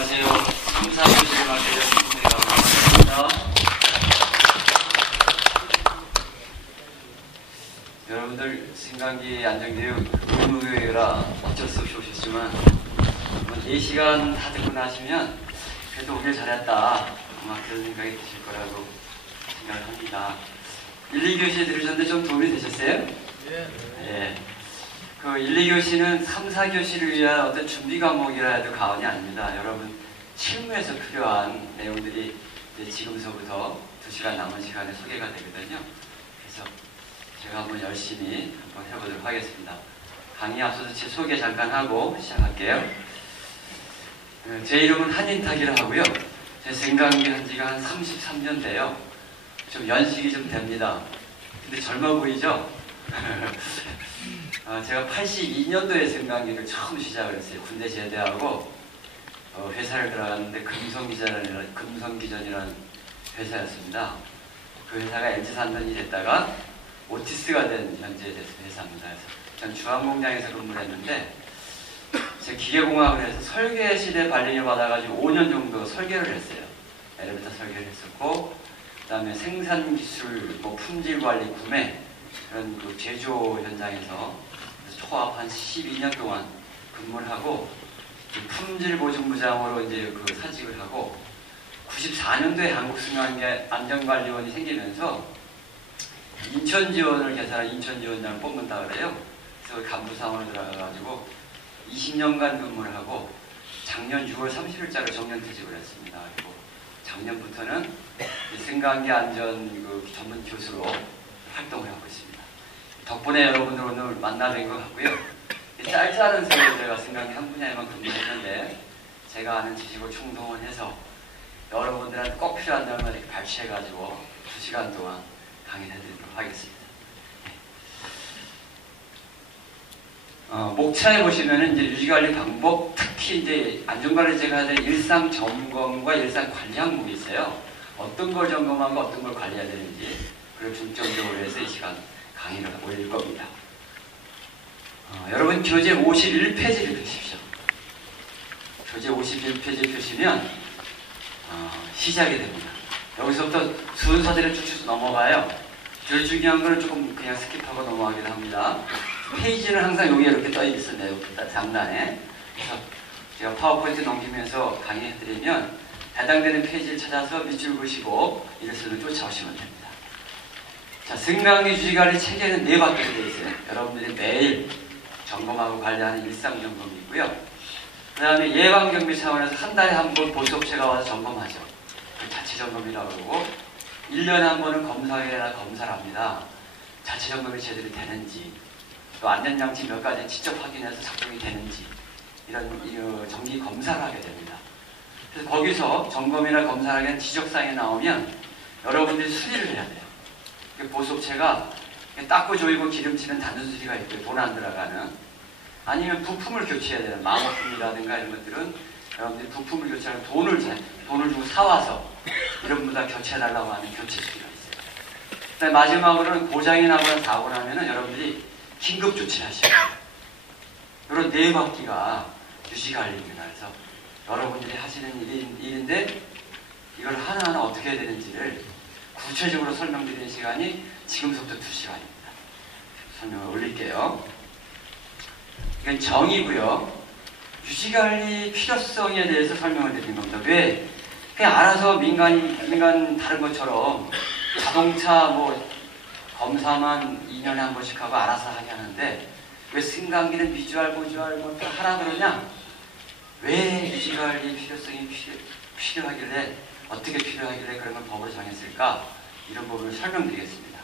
안녕하세요. 3, 4교시를 맡게 된 김태경입니다. 여러분들 승강기 안정교육 의무교육이라 어쩔 수 없이 오셨지만 4시간 다 듣고 나시면 그래도 오길 잘했다 아마 그런 생각이 드실 거라고 생각을 합니다. 1, 2교시 들으셨는데 좀 도움이 되셨어요? 예. 그 1, 2교시는 3, 4교시를 위한 어떤 준비 과목이라 해도 과언이 아닙니다. 여러분 실무에서 필요한 내용들이 이제 지금서부터 2시간 남은 시간에 소개가 되거든요. 그래서 제가 한번 열심히 한번 해보도록 하겠습니다. 강의 앞서서 제 소개 잠깐 하고 시작할게요. 제 이름은 한인탁이라 하고요. 제 승강기 한 지가 한 33년 돼요. 좀 연식이 좀 됩니다. 근데 젊어 보이죠? 제가 82년도에 승강기를 처음 시작을 했어요. 군대 제대하고 회사를 들어갔는데 금성기전이라는 회사였습니다. 그 회사가 LG산전이 됐다가 오티스가 된 현재 회사입니다. 그래서 전 중앙공장에서 근무를 했는데 제 기계공학을 해서 설계 시대 발령을 받아가지고 5년 정도 설계를 했어요. 엘리베이터 설계를 했었고 그 다음에 생산기술, 품질 관리, 구매 그런 그 제조 현장에서 초합 한 12년 동안 근무를 하고 품질보증부장으로 이제 그 사직을 하고 94년도에 한국승강기-안전관리원이 생기면서 인천지원을 개설한 인천지원장을 뽑는다 그래요. 그래서 간부상으로 들어가가지고 20년간 근무를 하고 작년 6월 30일자로 정년퇴직을 했습니다. 그리고 작년부터는 승강기 안전 그 전문 교수로 활동을 하고 있습니다. 덕분에 여러분들 오늘 만나뵌 것 같고요. 짧지 않은 세월에 제가 승강기 한 분야에만 근무했는데 제가 아는 지식을 충동원해서 여러분들한테 꼭 필요한 점을 이렇게 발췌해가지고 2시간 동안 강의를 해드리도록 하겠습니다. 목차에 보시면은 이제 유지관리 방법, 특히 이제 안전관리제가 해야 될 일상 점검과 일상 관리 항목이 있어요. 어떤 걸 점검하고 어떤 걸 관리해야 되는지 그걸 중점적으로 해서 이 시간 강의를 올릴 겁니다. 여러분 교재 51페이지를 펴십시오. 교재 51페이지를 펴시면 시작이 됩니다. 여기서부터 순서대로 쭉쭉 넘어가요. 제일 중요한 거는 조금 그냥 스킵하고 넘어가기도 합니다. 페이지는 항상 여기 이렇게 떠 있었네요. 상단에. 그래서 제가 파워포인트 넘기면서 강의해드리면 해당되는 페이지를 찾아서 밑줄 보시고 이것을 쫓아오시면 됩니다. 자, 승강기 유지관리 체계는 4바퀴로 되어 있어요. 여러분들이 매일 점검하고 관리하는 일상 점검이 있고요. 그 다음에 예방경비 차원에서 한 달에 한 번 보수업체가 와서 점검하죠. 자체 점검이라고 그러고 1년에 한 번은 검사회나 검사를 합니다. 자체 점검이 제대로 되는지 또 안전장치 몇 가지 직접 확인해서 작동이 되는지 이런 정기 검사를 하게 됩니다. 그래서 거기서 점검이나 검사를 하는 지적사항이 나오면 여러분들이 수리를 해야 돼요. 보수업체가 닦고 조이고 기름치는 단순수리가 있고요. 돈 안 들어가는 아니면 부품을 교체해야 되는 마모품이라든가 이런 것들은 여러분들이 부품을 교체하는 돈을 주고 사와서 이런 분들 교체해달라고 하는 교체 수리가 있어요. 그다음에 마지막으로는 고장이 나거나 사고 나면은 여러분들이 긴급 조치를 하시고 이런 4바퀴가 유지관리입니다. 그래서 여러분들이 하시는 일인데 이걸 하나하나 어떻게 해야 되는지를 구체적으로 설명드리는 시간이 지금부터 2시간입니다. 설명을 올릴게요. 이건 정의고요. 유지관리 필요성에 대해서 설명을 드리는 겁니다. 왜? 그냥 알아서 민간 다른 것처럼 자동차 검사만 2년에 한 번씩 하고 알아서 하게 하는데 왜 승강기는 비주얼, 보주얼 다 하라 그러냐? 왜 유지관리 필요성이 필요하길래 어떻게 필요하길래 그런 걸 법으로 정했을까? 이런 부분을 설명드리겠습니다.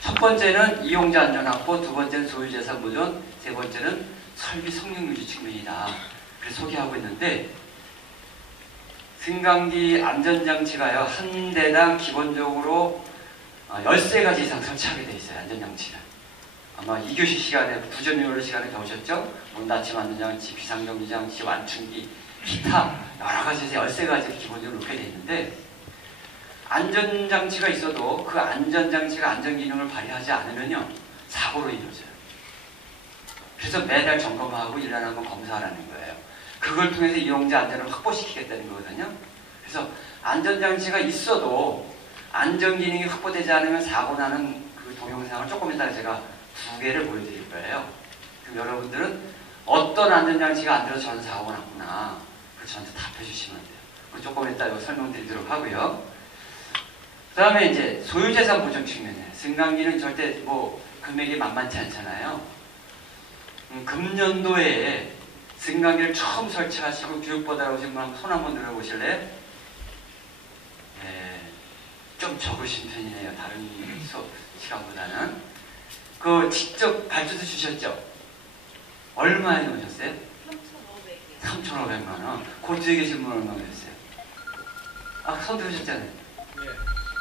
첫 번째는 이용자 안전 확보, 두 번째는 소유재산 보존, 세 번째는 설비 성능 유지 측면이다. 그래서 소개하고 있는데 승강기 안전장치가요 한 대당 기본적으로 13가지 이상 설치하게 되어 있어요. 안전장치를. 아마 2교시 시간에 부전유료 시간에 배우셨죠? 문 닫힘 안전장치, 비상경비장치, 완충기, 기타 여러 가지에서 13가지를 기본적으로 놓게 되어 있는데 안전장치가 있어도 그 안전장치가 안전기능을 발휘하지 않으면요 사고로 이루어져요. 그래서 매달 점검하고 1년에 한 번 검사하라는 거예요. 그걸 통해서 이용자 안전을 확보시키겠다는 거거든요. 그래서 안전장치가 있어도 안전기능이 확보되지 않으면 사고 나는 그 동영상을 조금 이따가 제가 2개를 보여드릴 거예요. 그럼 여러분들은 어떤 안전장치가 안 들어서 저런 사고가 났구나, 그걸 저한테 답해 주시면 돼요. 조금 이따가 설명드리도록 하고요. 그 다음에 이제 소유재산 보전 측면이에요. 승강기는 절대 뭐 금액이 만만치 않잖아요. 금년도에 승강기를 처음 설치하시고 교육받으러 오신 분 손 한번 들어보실래요? 네, 좀 적으신 편이네요. 다른 시간보다는. 그 직접 발주도 주셨죠? 얼마에 넣으셨어요? 3,500이요. 3,500만 원. 그 뒤에 계신 분 얼마 넣으셨어요? 아, 손 들으셨잖아요. 네.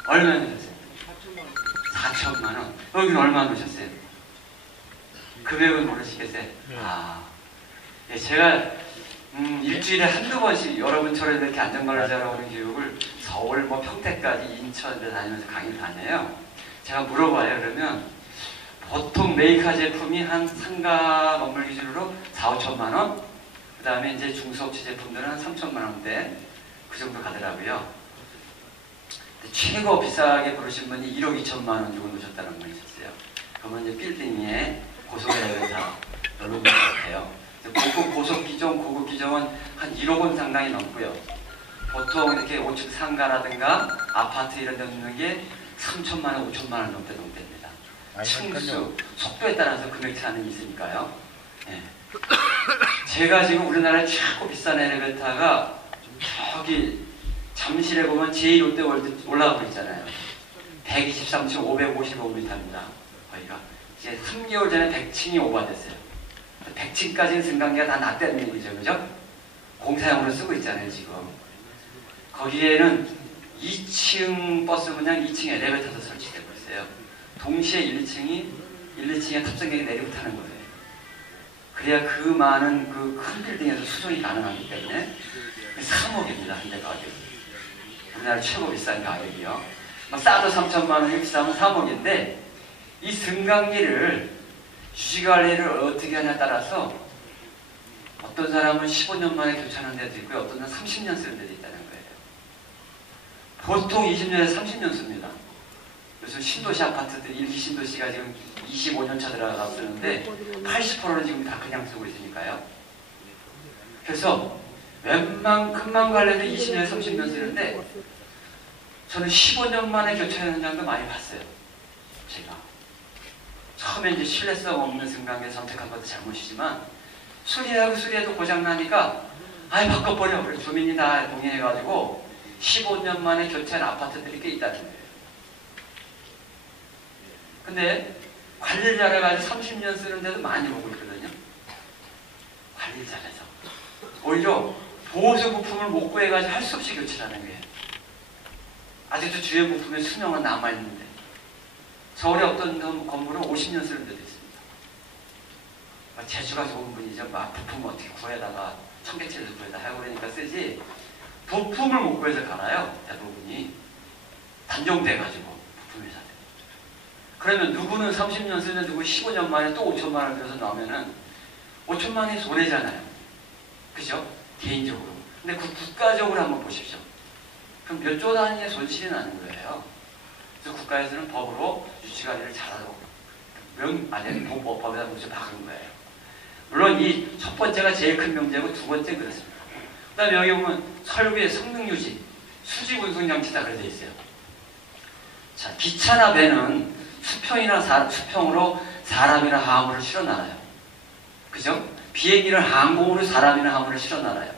얼마에 넣으셨어요? 4천만 원. 4천만 원. 여기는 얼마 넣으셨어요? 금액은 모르시겠어요? 네. 아, 예, 제가 일주일에 한두 번씩 여러분처럼 이렇게 안전관리자로 오는 교육을 서울, 뭐 평택까지 인천에 다니면서 강의를 다녀요. 제가 물어봐요. 그러면 보통 메이커 제품이 한 상가 건물 기준으로 4, 5천만 원, 그 다음에 이제 중소업체 제품들은 한 3천만 원대 그 정도 가더라고요. 최고 비싸게 부르신 분이 1억 2천만 원 주고 놓으셨다는 분이 있었어요. 그러면 이제 빌딩 위에 고속에다가 다 넣는 것 같아요. 고속 기종, 고급 기종은 한 1억 원 상당히 넘고요. 보통 이렇게 5층 상가라든가 아파트 이런 데 넣는 게 3천만 원, 5천만 원 넘대입니다. 층수, 속도에 따라서 금액 차이는 있으니까요. 네. 제가 지금 우리나라에 최고 비싼 엘리베이터가 저기 잠실에 보면 제1롯데월드 올라가고 있잖아요. 123층 555m입니다. 거기가 이제 3개월 전에 100층이 오버됐어요. 100층까지는 승강기가 다 낫다는 얘기죠, 그죠? 공사용으로 쓰고 있잖아요, 지금. 거기에는 2층 버스 분양 2층 엘리베이터도 설치되고 있어요. 동시에 1, 2층에 탑승객이 내리고 타는 거예요. 그래야 그 많은 그 큰 빌딩에서 수송이 가능하기 때문에 3억입니다, 현재 가격이. 우리나라 최고 비싼 가격이요. 싸도 3천만 원, 이렇게 싸면 3억인데 이 승강기를 유지관리를 어떻게 하냐에 따라서 어떤 사람은 15년 만에 교체하는 데도 있고요. 어떤 사람은 30년 쓰는 데도 있다는 거예요. 보통 20년에서 30년 씁니다. 요즘 신도시 아파트들, 1기 신도시가 지금 25년 차 들어가서 쓰는데 80%는 지금 다 그냥 쓰고 있으니까요. 그래서 웬만큼만 관련해서 20년, 30년 쓰는데 저는 15년 만에 교체하는 현장도 많이 봤어요. 제가. 처음에 이제 신뢰성 없는 승강기 선택한 것도 잘못이지만 수리해도 고장나니까 아예 바꿔버려. 그래서 주민이 다 동의해가지고 15년 만에 교체한 아파트들이 꽤 있다는 거예요. 근데 관리를 잘해가지고 30년 쓰는데도 많이 보고 있거든요. 관리를 잘해서. 오히려 보호소 부품을 못 구해가지고 할 수 없이 교체를 하는 거예요. 아직도 주요 부품의 수명은 남아있는데 서울에 어떤 건물은 50년 쓰는 데도 있습니다. 재주가 좋은 분이죠. 막 부품 어떻게 구해다가 청계천에서 구해다 하고 그러니까 쓰지 부품을 못 구해서 갈아요. 대부분이 단종돼가지고 부품 회사들. 그러면 누구는 30년 쓰는 누구 15년 만에 또 5천만 원 들여서 나오면은 5천만 원이 손해잖아요. 그죠? 개인적으로. 근데 그 국가적으로 한번 보십시오. 그럼 몇 조 단위의 손실이 나는 거예요. 그래서 국가에서는 법으로 유지관리를 잘하고 법에다 무슨 박은 거예요. 물론 이 첫 번째가 제일 큰 명제고 두 번째 그렇습니다. 그 다음에 여기 보면 설비의 성능 유지, 수직 운송 장치다 그래 돼 있어요. 자, 기차나 배는 수평으로 사람이나 화물을 실어 나가요. 그죠? 비행기는 항공으로 사람이나 화물을 실어 나가요.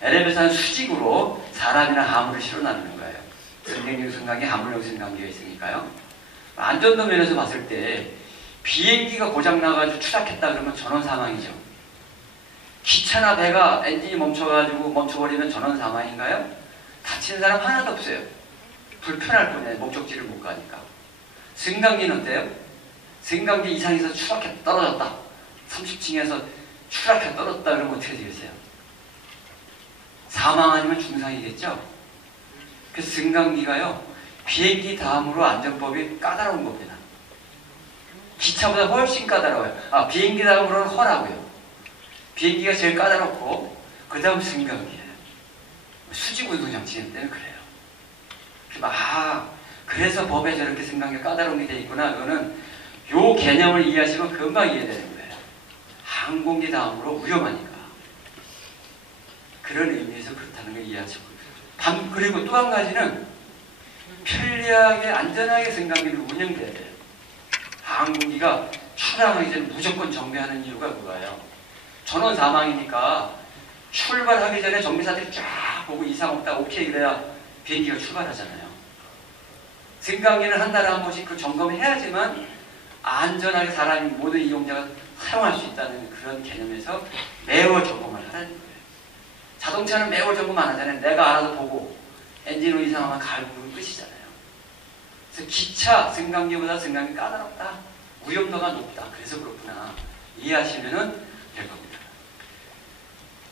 엘리베이터는 수직으로 사람이나 화물을 실어 나가는 거예요. 승객용 승강기, 화물용 승강기가 있으니까요. 안전도 면에서 봤을 때 비행기가 고장나가지고 추락했다 그러면 전원 사망이죠. 기차나 배가 엔진이 멈춰버리면 전원 사망인가요? 다친 사람 하나도 없어요. 불편할 뿐이에요. 목적지를 못 가니까. 승강기는 어때요? 승강기 이상에서 추락해 떨어졌다. 30층에서 추락해 떨어졌다 그러면 어떻게 되겠어요? 사망 아니면 중상이겠죠? 그래서 승강기가요, 비행기 다음으로 안전법이 까다로운 겁니다. 기차보다 훨씬 까다로워요. 비행기 다음으로는 허라고요. 비행기가 제일 까다롭고, 그 다음 승강기예요. 수직운동장치인데 그래요. 그래서 법에 저렇게 승강기가 까다로운 게 돼 있구나. 이거는 요 개념을 이해하시면 금방 이해되는 거예요. 항공기 다음으로 위험하니까. 그런 의미에서 그렇다는 걸 이해하시고. 그리고 또 한 가지는 편리하게 안전하게 승강기를 운영돼야 돼요. 항공기가 출항하기 전에 무조건 정비하는 이유가 그거예요. 전원 사망이니까 출발하기 전에 정비사들이 쫙 보고 이상 없다 오케이 그래야 비행기가 출발하잖아요. 승강기는 한 달에 한 번씩 그 점검을 해야지만 안전하게 사람이 모든 이용자가 사용할 수 있다는 그런 개념에서 매월 점검을 하라는 거예요. 자동차는 매월 점검 안 하잖아요. 내가 알아서 보고 엔진으로 이상하면 갈구면 끝이잖아요. 그래서 기차 승강기보다 승강기 까다롭다. 위험도가 높다. 그래서 그렇구나. 이해하시면 될 겁니다.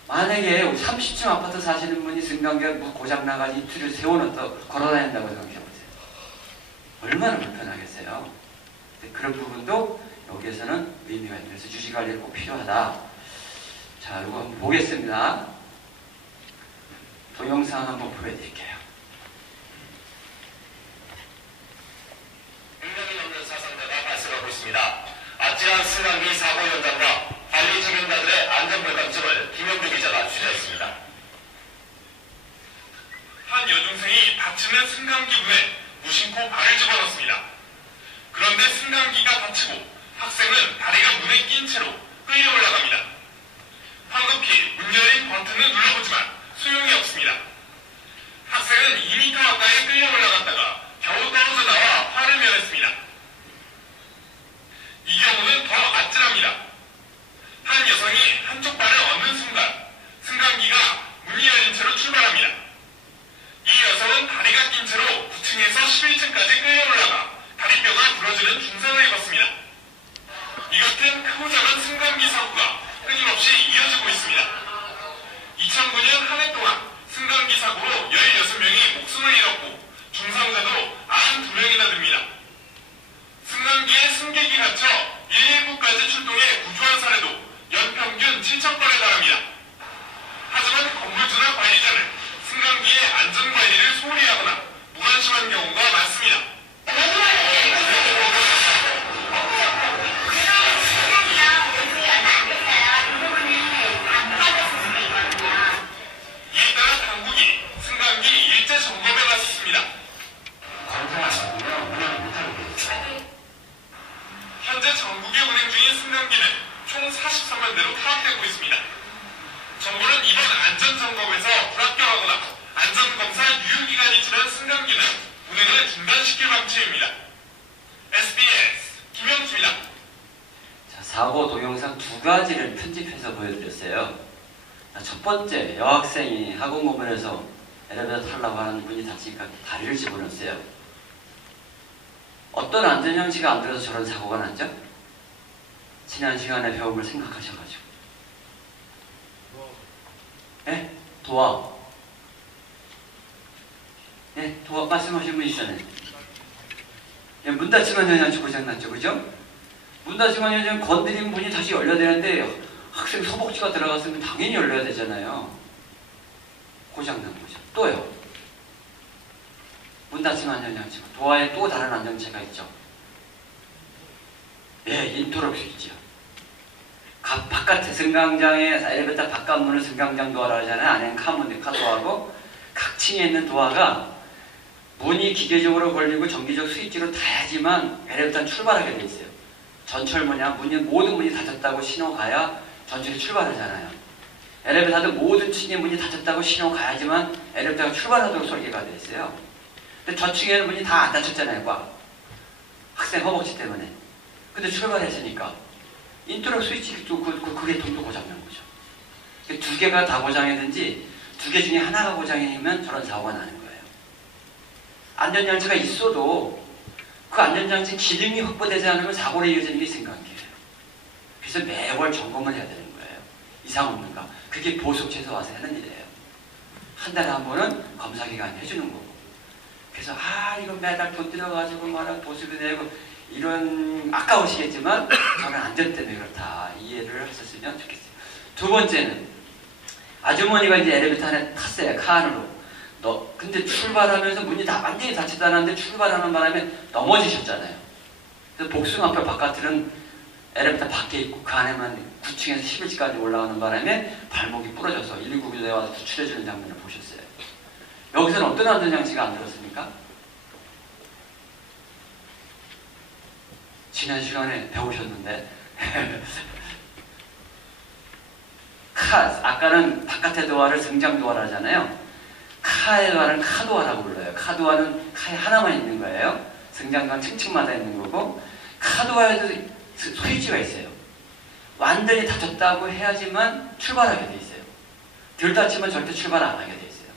만약에 30층 아파트 사시는 분이 승강기가 고장나가지고 이틀을 세워놓고 걸어다닌다고 생각해보세요. 얼마나 불편하겠어요. 그런 부분도 여기에서는 의미가 있는 그래서 유지관리가 꼭 필요하다. 자, 이거 한번 보겠습니다. 동영상 한번 보여드릴게요. 생명이 넘는 사상자가 발생하고 있습니다. 아찔한 승강기 사고 현장과 관리 책임자들의 안전불감증을 김영주 기자가 취재했습니다. 한 여중생이 닫히는 승강기 문에 무심코 발을 집어넣습니다. 그런데 승강기가 닫히고 학생은 다리가 문에 낀 채로 끌려 올라갑니다. 황급히 문 열린 버튼을 눌러보지만 소용이 없습니다. 학생은 2m 가까이 끌려 올라갔다가 겨우 떨어져 나와 화를 면했습니다. 이 경우는 더 아찔합니다. 한 여성이 한쪽 발을 얻는 순간 승강기가 문이 열린 채로 출발합니다. 이 여성은 다리가 낀 채로 9층에서 11층까지 끌려 올라가 다리뼈가 부러지는 중상을 입었습니다. 이 같은 크고 작은 승강기 사고가 끊임없이 이어지고 있습니다. 2009년 한 해 동안 승강기 사고로 16명이 목숨을 잃었고 중상자도 92명이나 됩니다. 승강기에 승객이 갇혀 119까지 출동해 구조한 사례도 연평균 7,000건에 달합니다. 하지만 건물주나 관리자는 승강기의 안전관리를 소홀히 하거나 무관심한 경우가 많습니다. 이에 따라 당국이 승강기 일제 점검에 나섰습니다. 현재 전국에 운행 중인 승강기는 총 43만 대로 파악되고 있습니다. 정부는 이번 안전점검에서 불합격하거나 안전검사 유효기간이 지난 승강기는 운행을 중단시킬 방침입니다. SBS 김영주입니다. 자, 사고 동영상 두 가지를 편집해서 보여드렸어요. 첫 번째, 여학생이 학원 건물에서 엘리베이터 타려고 하는 분이 다치니까 다리를 집어넣었어요. 어떤 안전장치가 안 들어서 저런 사고가 났죠? 지난 시간에 배운 걸 생각하셔가지고. 예? 도화. 예? 도화 말씀하신 분 있잖아요. 예, 문 닫히면 현장치 고장났죠, 그죠? 문 닫히면 현장 건드린 문이 다시 열려야 되는데 학생 소복지가 들어갔으면 당연히 열려야 되잖아요. 고장난 거죠. 또요. 문 닫히면 안전장치가 도화에 또 다른 안전장치가 있죠. 예, 인터럭 스위치요. 바깥에 승강장에 엘리베이터 바깥 문을 승강장 도화라고 하잖아요. 안에는 카문, 카도하고 각 층에 있는 도화가 문이 기계적으로 걸리고 전기적 스위치로 닫아야지만 엘리베이터는 출발하게 돼 있어요. 전철문이나 모든 문이 닫혔다고 신호 가야 전철이 출발하잖아요. 엘리베이터도 모든 층의 문이 닫혔다고 신호 가야지만 엘리베이터가 출발하도록 설계가 돼 있어요. 근데 저층에는 문이 다 안 닫혔잖아요. 꽉. 학생 허벅지 때문에. 근데 출발했으니까 인터럭 스위치 그게 통도 고장난 거죠. 두 개가 다 고장했는지 두 개 중에 하나가 고장이면 저런 사고가 나는 거예요. 안전장치가 있어도 그 안전장치 기능이 확보되지 않으면 사고로 이어지는 게 승강기예요. 그래서 매월 점검을 해야 되는 거예요. 이상 없는가. 그게 보석체에서 와서 하는 일이에요. 한 달에 한 번은 검사기관 해주는 거고. 그래서 이거 매달 돈 들여가지고 말하고 보수도 내고 이런 아까우시겠지만 저는 안전 때문에 그렇다. 이해를 하셨으면 좋겠어요. 두 번째는 아주머니가 이제 엘리베이터 안에 탔어요. 카 안으로. 근데 출발하면서 문이 다 완전히 닫히지 않았는데 출발하는 바람에 넘어지셨잖아요. 그래서 복숭아뼈 바깥은 엘리베이터 밖에 있고 그 안에만 9층에서 11층까지 올라가는 바람에 발목이 부러져서 119 부대에 와서 구출해주는 장면을 보셨어요. 여기서는 어떤 안전장치가 안 들었습니까? 지난 시간에 배우셨는데 아까는 바깥의 도화를 승장도화를 하잖아요. 카의 도화는 카도화라고 불러요. 카도화는 카에 하나만 있는 거예요. 승장도화는 층층마다 있는 거고, 카도화에도 스위치가 있어요. 완전히 닫혔다고 해야지만 출발하게 돼 있어요. 덜 닫히면 절대 출발 안 하게 돼 있어요.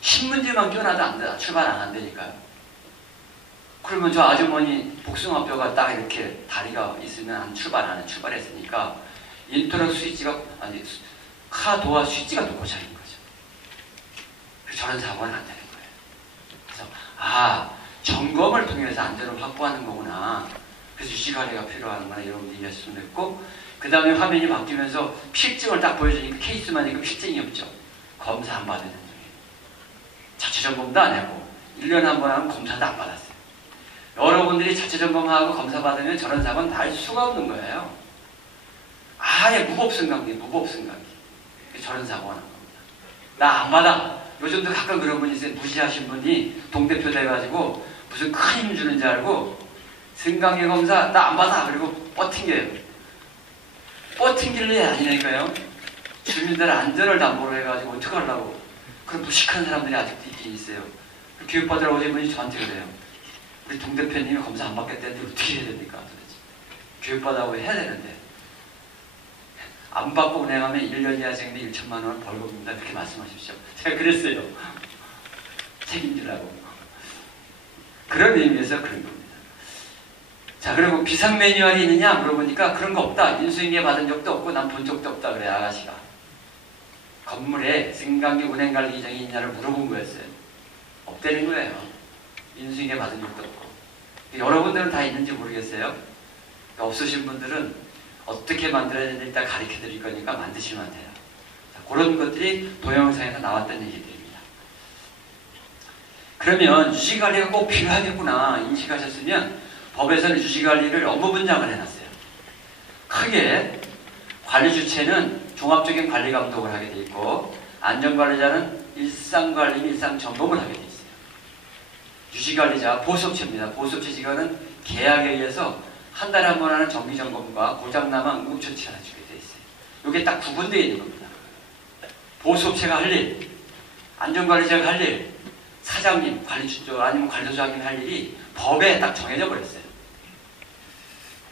신문지만 껴놔도 출발 안 한다니까요. 그러면 저 아주머니 복숭아뼈가 딱 이렇게 다리가 있으면 출발 안 해. 출발했으니까 인터넷 스위치가, 아니, 카 도어 스위치가 또 고장인 거죠. 그래서 저런 사고는 안 되는 거예요. 그래서, 점검을 통해서 안전을 확보하는 거구나. 그래서 유지관리가 필요하는구나. 여러분들이 이해했으면 됐고, 그 다음에 화면이 바뀌면서 필증을 딱 보여주니까 케이스만 있고 필증이 없죠. 검사 안 받는 중이에요. 자체 점검도 안 하고, 1년에 한 번 하면 검사도 안 받았어요. 여러분들이 자체 점검하고 검사 받으면 저런 사고는 날 수가 없는 거예요. 아예 무법승 관계. 저런 사고가 난 겁니다. 나 안 받아. 요즘도 가끔 그런 분이 있어요. 무시하신 분이 동대표 돼가지고 무슨 큰 힘 주는 줄 알고 승강기 검사 나 안 받아. 그리고 뻗팅겨요. 뻗팅길 일이 아니니까요. 주민들 안전을 담보로 해가지고 어떡하려고. 그런 무식한 사람들이 아직도 있긴 있어요. 교육받으러 오신 분이 저한테 그래요. 우리 동대표님이 검사 안 받겠다는데 어떻게 해야 됩니까? 도대체. 교육받아고 해야 되는데. 안 받고 운행하면 1년 이하생인데 1천만 원 벌금입니다. 그렇게 말씀하십시오. 제가 그랬어요. 책임지라고. 그런 의미에서 그런 겁니다. 자, 그리고 비상 매뉴얼이 있느냐 물어보니까 그런 거 없다. 인수인계 받은 적도 없고 난 본 적도 없다. 그래 아가씨가. 건물에 승강기 운행관리 규정이 있냐를 물어본 거였어요. 없다는 거예요. 인수인계 받은 적도 없고. 여러분들은 다 있는지 모르겠어요. 없으신 분들은 어떻게 만들어야 되는지 일단 가르쳐 드릴 거니까 만드시면 돼요. 자, 그런 것들이 동영상에서 나왔던 얘기들입니다. 그러면 유지관리가 꼭 필요하겠구나 인식하셨으면 법에서는 유지관리를 업무 분장을 해놨어요. 크게 관리 주체는 종합적인 관리 감독을 하게 돼 있고 안전관리자는 일상관리 및 일상점검을 하게 돼 있어요. 유지관리자 보수업체입니다. 보수업체 직원은 계약에 의해서 한 달에 한 번 하는 정기점검과 고장나면 응급처치를 해주게 돼 있어요. 이게 딱 구분되어 있는 겁니다. 보수업체가 할 일, 안전관리자가 할 일, 사장님, 관리주조 아니면 관리소장님 할 일이 법에 딱 정해져 버렸어요.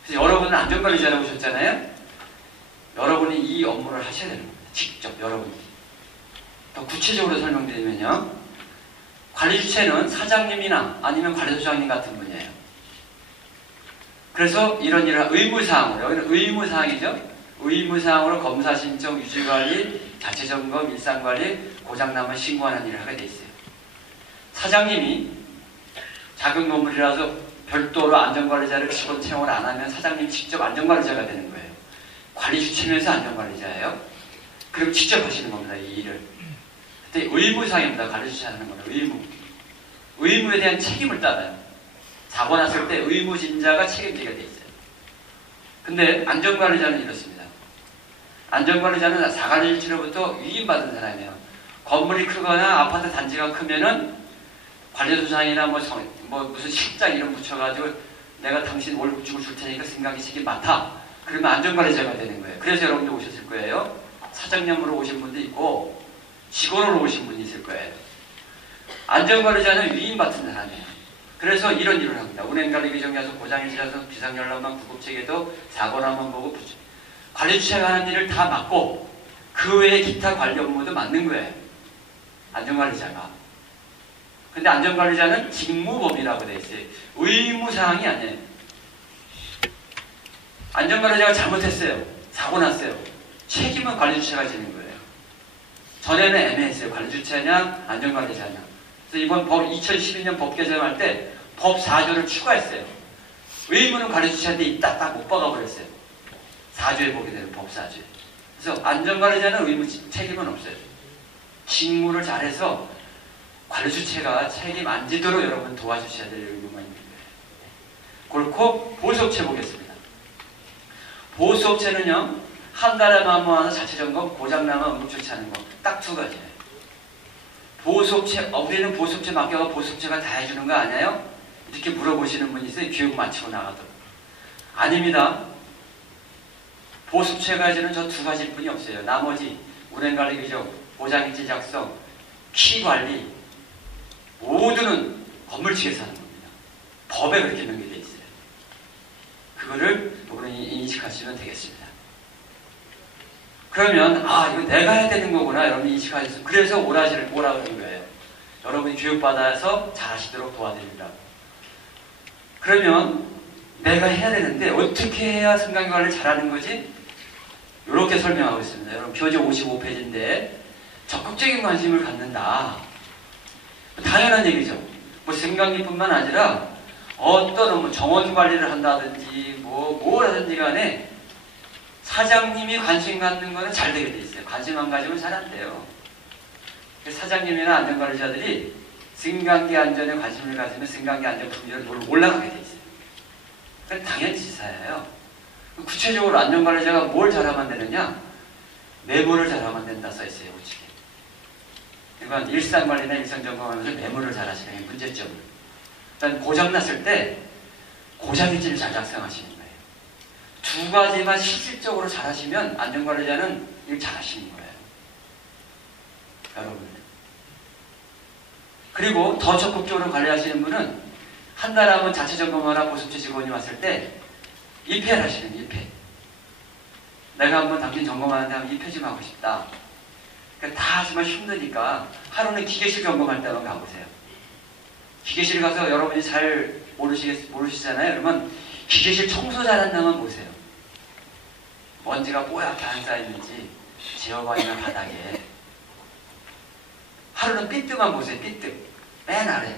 그래서 여러분은 안전관리자라고 오셨잖아요. 여러분이 이 업무를 하셔야 되는 겁니다. 직접 여러분이. 더 구체적으로 설명드리면요. 관리주체는 사장님이나 아니면 관리소장님 같은 분이에요. 그래서 이런 의무사항으로, 여기는 의무사항이죠. 의무사항으로 검사 신청, 유지관리, 자체점검, 일상관리, 고장나면 신고하는 일을 하게 돼 있어요. 사장님이 작은 건물이라서 별도로 안전관리자를 직원 채용을 안 하면 사장님 직접 안전관리자가 되는 거예요. 관리 주체면서 안전관리자예요. 그럼 직접 하시는 겁니다. 이 일을. 그때 의무사항입니다. 관리 주체하는 거는 의무. 의무에 대한 책임을 따라요. 사고 났을 때 의무진자가 책임지게 돼 있어요. 근데 안전관리자는 이렇습니다. 안전관리자는 사관일치로부터 위임받은 사람이에요. 건물이 크거나 아파트 단지가 크면은 관리소장이나 무슨 실장 이름 붙여가지고 내가 당신 월급 주고 줄 테니까 승강기 책임 맡아. 그러면 안전관리자가 되는 거예요. 그래서 여러분들 오셨을 거예요. 사장님으로 오신 분도 있고 직원으로 오신 분이 있을 거예요. 안전관리자는 위임받은 사람이에요. 그래서 이런 일을 합니다. 운행관리 규정에서 고장이 지나서 비상연락만 구급체계도 사고나만 보고 관리주체가 하는 일을 다 맡고 그 외에 기타 관리 업무도 맡는 거예요. 안전관리자가. 근데 안전관리자는 직무범위라고 되어 있어요. 의무사항이 아니에요. 안전관리자가 잘못했어요. 사고 났어요. 책임은 관리주체가 지는 거예요. 전에는 애매했어요. 관리주체냐 안전관리자냐. 그래서 이번 2012년 법 개정할 때 법 4조를 추가했어요. 의무는 관리주체한테 있다 딱 못 박아버렸어요. 4조에 보게 되는 법 4조에. 그래서 안전관리자는 의무 책임은 없어요. 직무를 잘해서 관리 주체가 책임 안 지도록 여러분 도와주셔야 될 의무가 있는 거예요. 그렇고 보수업체 보겠습니다. 보수업체는요, 한 달에만 모아서 자체 점검, 고장나면 응급 조치하는 거 딱 두 가지예요. 보수업체, 우리는 보수업체 맡겨가 보수업체가 다 해주는 거 아니에요? 이렇게 물어보시는 분이 있어요. 교육 마치고 나가도록. 아닙니다. 보수업체가 해주는 저 두 가지일 뿐이 없어요. 나머지 운행관리 규정, 보장일지 작성, 키 관리 모두는 건물측에서 하는 겁니다. 법에 그렇게 명기되어 있어요. 그거를 여러분이 인식하시면 되겠습니다. 그러면 이거 내가 해야 되는 거구나 여러분이 인식하셔서 그래서 오라 그러는 거예요. 여러분이 교육받아서 잘하시도록 도와드립니다. 그러면 내가 해야 되는데 어떻게 해야 승강관리를 잘하는 거지? 이렇게 설명하고 있습니다. 여러분 교재 55페이지인데 적극적인 관심을 갖는다. 당연한 얘기죠. 뭐 승강기뿐만 아니라 어떤 정원 관리를 한다든지 뭘 하든지 간에 사장님이 관심 갖는 거는 잘 되게 돼 있어요. 관심 안 가지면 잘 안 돼요. 사장님이나 안전관리자들이 승강기 안전에 관심을 가지면 승강기 안전 품질은 올라가게 돼 있어요. 그건 당연히 지사예요. 구체적으로 안전관리자가 뭘 잘하면 되느냐? 메모를 잘하면 된다 써있어요. 우측에. 그러니까 일상관리나 일상점검하면서 메모를 잘하시는 게 문제점을. 일단 고장났을 때 고장일지를 잘 작성하시는 거예요. 두 가지만 실질적으로 잘하시면 안전관리자는 일 잘하시는 거예요. 여러분. 그리고 더 적극적으로 관리하시는 분은 한 달 하면 자체 점검하라 보수업체 직원이 왔을 때 2패를 하시는 2패. 내가 한번 당신 점검하는데 한번 2패 좀 하고 싶다. 그러니까 다 하지만 힘드니까 하루는 기계실 점검할 때 한번 가보세요. 기계실 가서 여러분이 잘 모르시잖아요. 그러면 기계실 청소 잘한다면 보세요. 먼지가 뽀얗게 안 쌓이는지 제어관이나 바닥에. 하루는 삐뚤만 보세요. 삐뚤. 맨 아래.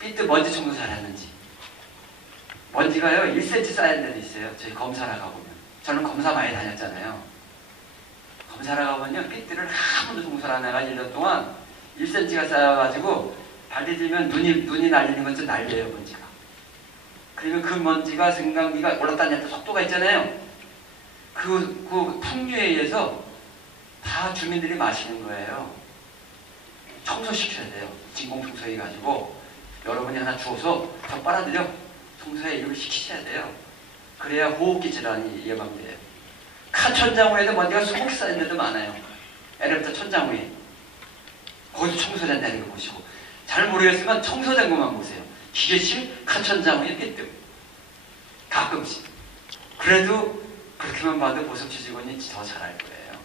삐뚤 먼지 청소 잘하는지. 먼지가요 1cm 쌓이는 데도 있어요. 저희 검사를 가보면. 저는 검사 많이 다녔잖아요. 검사를 가보면 삐뚤을 아무도 청소를 안 해가지고 1년 동안 1cm가 쌓여가지고 발 디디면 눈이 날리는 건 좀 날려요. 먼지가. 그리고 그 먼지가 승강기가 올랐다 내렸다 속도가 있잖아요. 그 풍류에 의해서 다 주민들이 마시는 거예요. 청소시켜야 돼요. 진공청소기 가지고 여러분이 하나 주워서 더 빨아들여 청소에 이걸 시키셔야 돼요. 그래야 호흡기 질환이 예방돼요. 칸 천장 위에도 먼지가 수북히 쌓인 데도 많아요. 엘리베이터 천장 위에. 거기서 청소된다는 거 보시고. 잘 모르겠으면 청소된 것만 보세요. 기계실 칸 천장 위에 삐뚤. 가끔씩. 그래도 그렇게만 봐도 보수업체 직원이 더 잘할 거예요.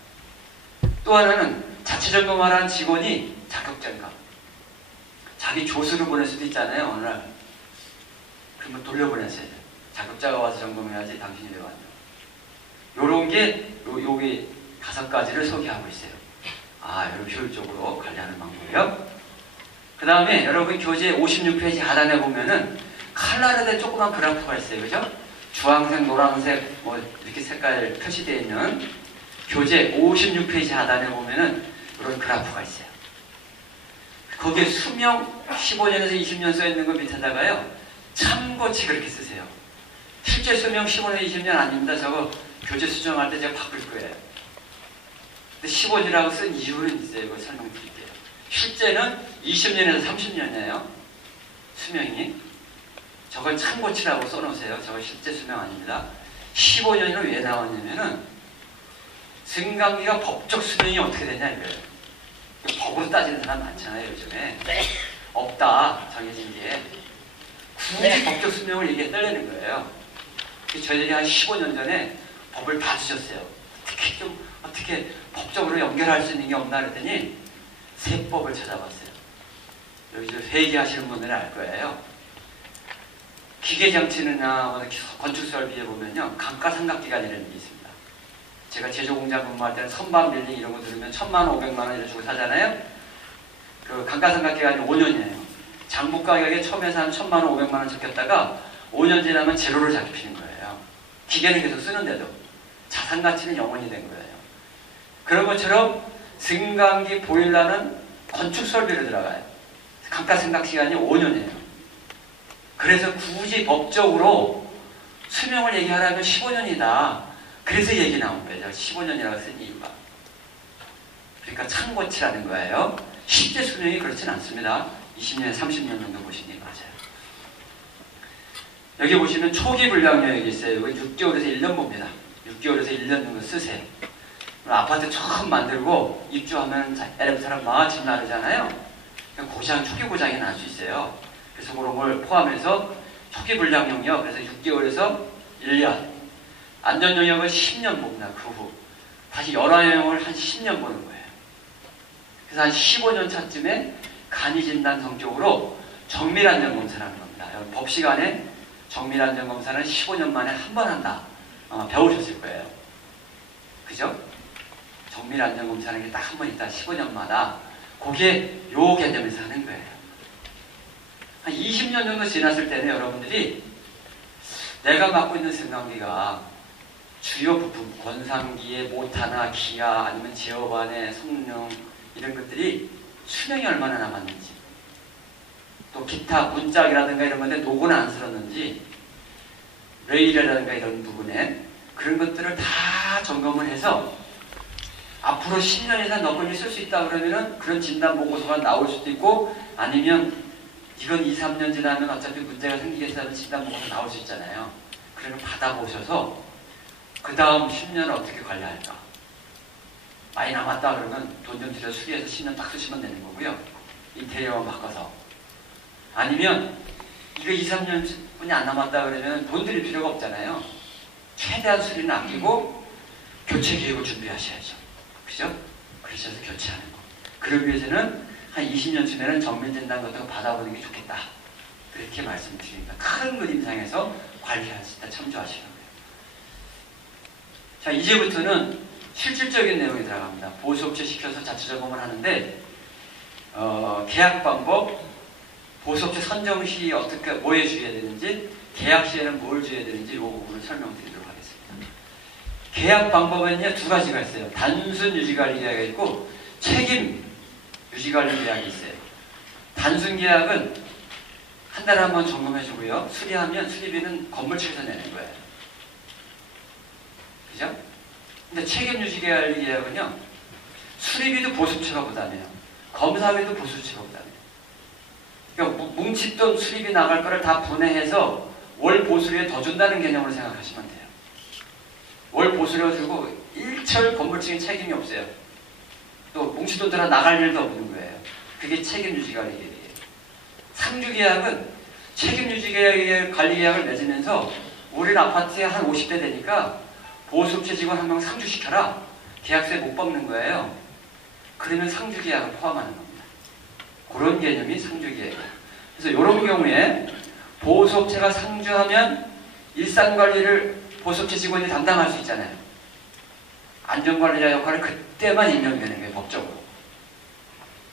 또 하나는 자체 점검하라는 직원이 자격증가. 자기 조수를 보낼 수도 있잖아요. 어느 날. 그러면 돌려보내셔야 돼요. 자격자가 와서 점검해야지 당신이 왜 왔냐. 요런 게 여기 5가지를 소개하고 있어요. 여러분 효율적으로 관리하는 방법이요. 그 다음에 여러분 교재 56페이지 하단에 보면은 칼라로 된 조그만 그래프가 있어요. 그죠? 주황색, 노란색 이렇게 색깔 표시되어 있는 교재 56페이지 하단에 보면은 이런 그래프가 있어요. 거기에 수명 15년에서 20년 써있는 거 밑에다가요 참고치 그렇게 쓰세요. 실제 수명 15년, 20년 아닙니다. 저거 교재 수정할 때 제가 바꿀 거예요. 근데 15년이라고 쓴 이유는 있어요. 이거 설명드릴게요. 실제는 20년에서 30년이에요. 수명이. 저건 참고치라고 써놓으세요. 저건 실제 수명 아닙니다. 15년으로 왜 나왔냐면은 승강기가 법적 수명이 어떻게 되냐 이거예요. 법으로 따지는 사람 많잖아요. 요즘에. 없다. 정해진 게. 굳이 법적 수명을 얘기해달라는 거예요. 저희들이 한 15년 전에 법을 다 주셨어요. 어떻게 법적으로 연결할 수 있는 게 없나 그랬더니 세법을 찾아봤어요. 여기 저 회계하시는 분들은 알 거예요. 기계장치나 건축설비에 보면요 감가상각기간이라는 게 있습니다. 제가 제조공장 근무할 때는 선반 빌딩 이런 거 들으면 1,000만 원, 500만 원 이런 주고 사잖아요. 그 감가상각기간이 5년이에요. 장부 가격에 처음에서 한 1,000만 원, 500만 원 적혔다가 5년 지나면 제로를 잡히는 거예요. 기계는 계속 쓰는데도 자산 가치는 영원히 된 거예요. 그런 것처럼 승강기 보일러는 건축 설비로 들어가요. 감가상각 시간이 5년이에요. 그래서 굳이 법적으로 수명을 얘기하려면 15년이다. 그래서 얘기 나온 거죠. 15년이라고 쓴 이유가. 그러니까 참고치라는 거예요. 실제 수명이 그렇진 않습니다. 20년, 30년 정도 보시는 게 맞아요. 여기 보시면 초기 불량여액이 있어요. 이거 6개월에서 1년 봅니다. 6개월에서 1년 정도 쓰세요. 아파트 처음 만들고 입주하면 LF 사람 막 집 나르잖아요. 고장, 초기 고장이 날 수 있어요. 그래서 그런 걸 포함해서 초기 불량 영역, 그래서 6개월에서 1년, 안전 영역을 10년 봅니다. 그 후 다시 열화 영역을 한 10년 보는 거예요. 그래서 한 15년 차쯤에 간이진단 성적으로 정밀안전검사라는 겁니다. 여러분 법 시간에 정밀안전검사는 15년 만에 한 번 한다. 아마 배우셨을 거예요. 그죠? 정밀안전검사라는 게 딱 한 번 있다. 15년마다. 그게 요 개념에서 하는 거예요. 한 20년 정도 지났을 때는 여러분들이 내가 맡고 있는 승강기가 주요 부품, 권상기의 모타나 기아 아니면 제어반의 성능 이런 것들이 수명이 얼마나 남았는지, 또 기타 문짝이라든가 이런 건데 노고는 안 쓸었는지, 레일이라든가 이런 부분에 그런 것들을 다 점검을 해서 앞으로 10년 이상 너권이 쓸 수 있다 그러면은 그런 진단 보고서가 나올 수도 있고, 아니면 이건 2, 3년 지나면 어차피 문제가 생기겠다 하는 진단 보고서 나올 수 있잖아요. 그러면 받아보셔서 그 다음 10년을 어떻게 관리할까. 많이 남았다 그러면 돈 좀 들여 수리해서 10년 딱 쓰시면 되는 거고요. 인테리어만 바꿔서. 아니면 이거 2, 3년뿐이 안 남았다 그러면 돈 들일 필요가 없잖아요. 최대한 수리는 아끼고 교체 계획을 준비하셔야죠. 그죠? 그러셔서 교체하는 거. 그러기 위해서는 한 20년쯤에는 정밀진단 같은 거 받아보는 게 좋겠다. 그렇게 말씀드립니다. 큰 그림상에서 관리하실 때 참조하시는 거예요. 자, 이제부터는 실질적인 내용이 들어갑니다. 보수업체 시켜서 자체 점검을 하는데, 계약 방법, 보수업체 선정 시 어떻게, 뭐에 주의해야 되는지, 계약 시에는 뭘 주의해야 되는지 이 부분을 설명드리도록 하겠습니다. 계약 방법은요, 두 가지가 있어요. 단순 유지관리 계약이 있고, 책임 유지관리 계약이 있어요. 단순 계약은 한 달에 한 번 점검해주고요. 수리하면 수리비는 건물측에서 내는 거예요. 그죠? 근데 책임 유지관리 계약은요, 수리비도 보수처가 부담해요. 검사비도 보수처가 부담해요. 그러니까 뭉칫돈 수리비 나갈 거를 다 분해해서 월 보수료에 더 준다는 개념으로 생각하시면 돼요. 월 보수료 주고 일철 건물증인 책임이 없어요. 또 뭉칫돈 들어 나갈 일도 없는 거예요. 그게 책임유지관리 계약이에요. 상주계약은 책임유지관리계약을 맺으면서 우리 아파트에 한 50대 되니까 보수업체 직원 한 명 상주시켜라. 계약세 못 받는 거예요. 그러면 상주계약을 포함하는 겁니다. 그런 개념이 상주계약이에요. 그래서 이런 경우에 보수업체가 상주하면 일상관리를 보수업체 직원이 담당할 수 있잖아요. 안전관리자 역할을 그때만 임명되는 거예요. 법적으로.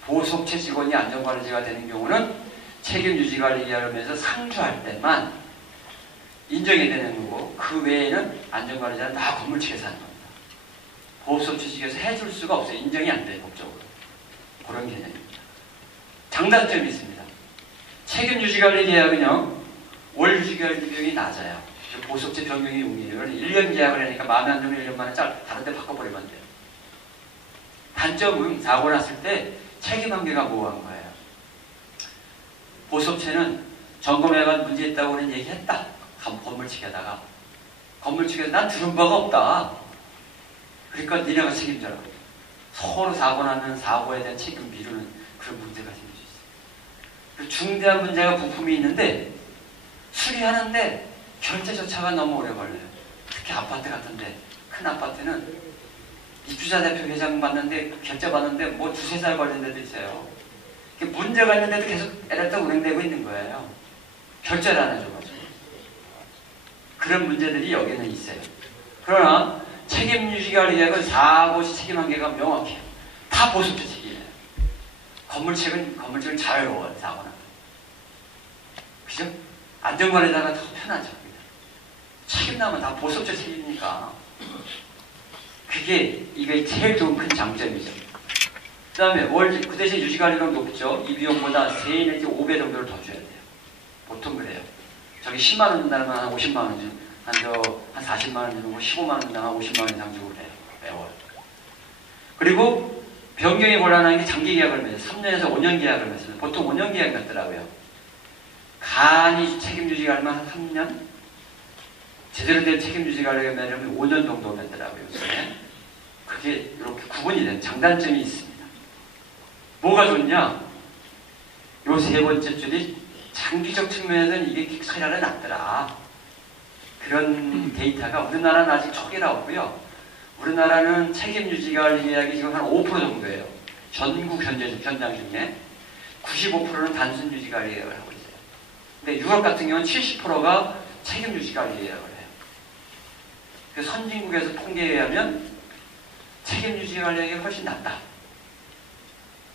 보수업체 직원이 안전관리자가 되는 경우는 책임유지관리 계약을 하면서 상주할 때만 인정이 되는 거고, 그 외에는 안전관리자는 다 건물 측에서 하는 겁니다. 보수업체 측에서 해줄 수가 없어요. 인정이 안 돼요. 법적으로. 그런 개념입니다. 장단점이 있습니다. 책임유지관리 계약은요, 월 유지관리 비용이 낮아요. 보수업체 변경이 용이에요. 1년 계약을 하니까 마음에 안 들면 1년 만에 다른 데 바꿔버리면 돼요. 단점은 사고 났을 때 책임 관계가 모호한 거예요. 보수업체는 점검해가 문제 있다고 는 얘기했다. 건물 측에다가. 건물 측에서 난 들은 바가 없다. 그러니까 니네가 책임져라. 서로 사고 나면 사고에 대한 책임 미루는 그런 문제가 생길 수 있어요. 그리고 중대한 문제가 부품이 있는데 수리하는데 결제조차가 너무 오래 걸려요. 특히 아파트 같은데, 큰 아파트는 입주자 대표 회장 받는데, 결제 받는데 뭐 2~3달 걸린 데도 있어요. 문제가 있는데도 계속 에러가 운행되고 있는 거예요. 결제를 안 해줘가지고. 그런 문제들이 여기는 있어요. 그러나 책임유지관리 계약은 사고 시 책임 관계가 명확해요. 다 보수업체 책임이에요. 건물책은 잘 외워요. 사고 나면. 그죠? 안전관리자가 더 편하죠. 책임 나면 다 보수업체 책임이니까. 그게 이게 제일 좋은 큰 장점이죠. 그 다음에 그 대신 유지관리는 높죠. 이 비용보다 3 내지 5배 정도를 더 줘야 돼요. 보통 그래요. 저기 10만 원 준다면 한 50만 원 준, 한 40만 원 주고 15만 원 준다면 한 50만 원 이상 주고 그래요. 매월. 그리고 변경이 곤란한 게 장기 계약을 맺어요. 3년에서 5년 계약을 맺어요. 보통 5년 계약 맺더라고요. 간이 책임 유지관리만 한 3년? 제대로 된 책임 유지관리가 맺으면 5년 정도 맺더라고요. 요즘에. 그게 이렇게 구분이 된 장단점이 있습니다. 뭐가 좋냐? 요 세 번째 줄이 장기적 측면에서는 이게 차이가 났더라. 그런 데이터가 우리나라는 아직 초기라 없고요. 우리나라는 책임 유지관리 계약이 지금 한 5% 정도예요. 전국 현장 중에 95%는 단순 유지관리 계약을 하고 있어요. 근데 유럽 같은 경우는 70%가 책임 유지관리 계약을 해요. 그 선진국에서 통계에 의하면 책임 유지관리 계약이 훨씬 낫다.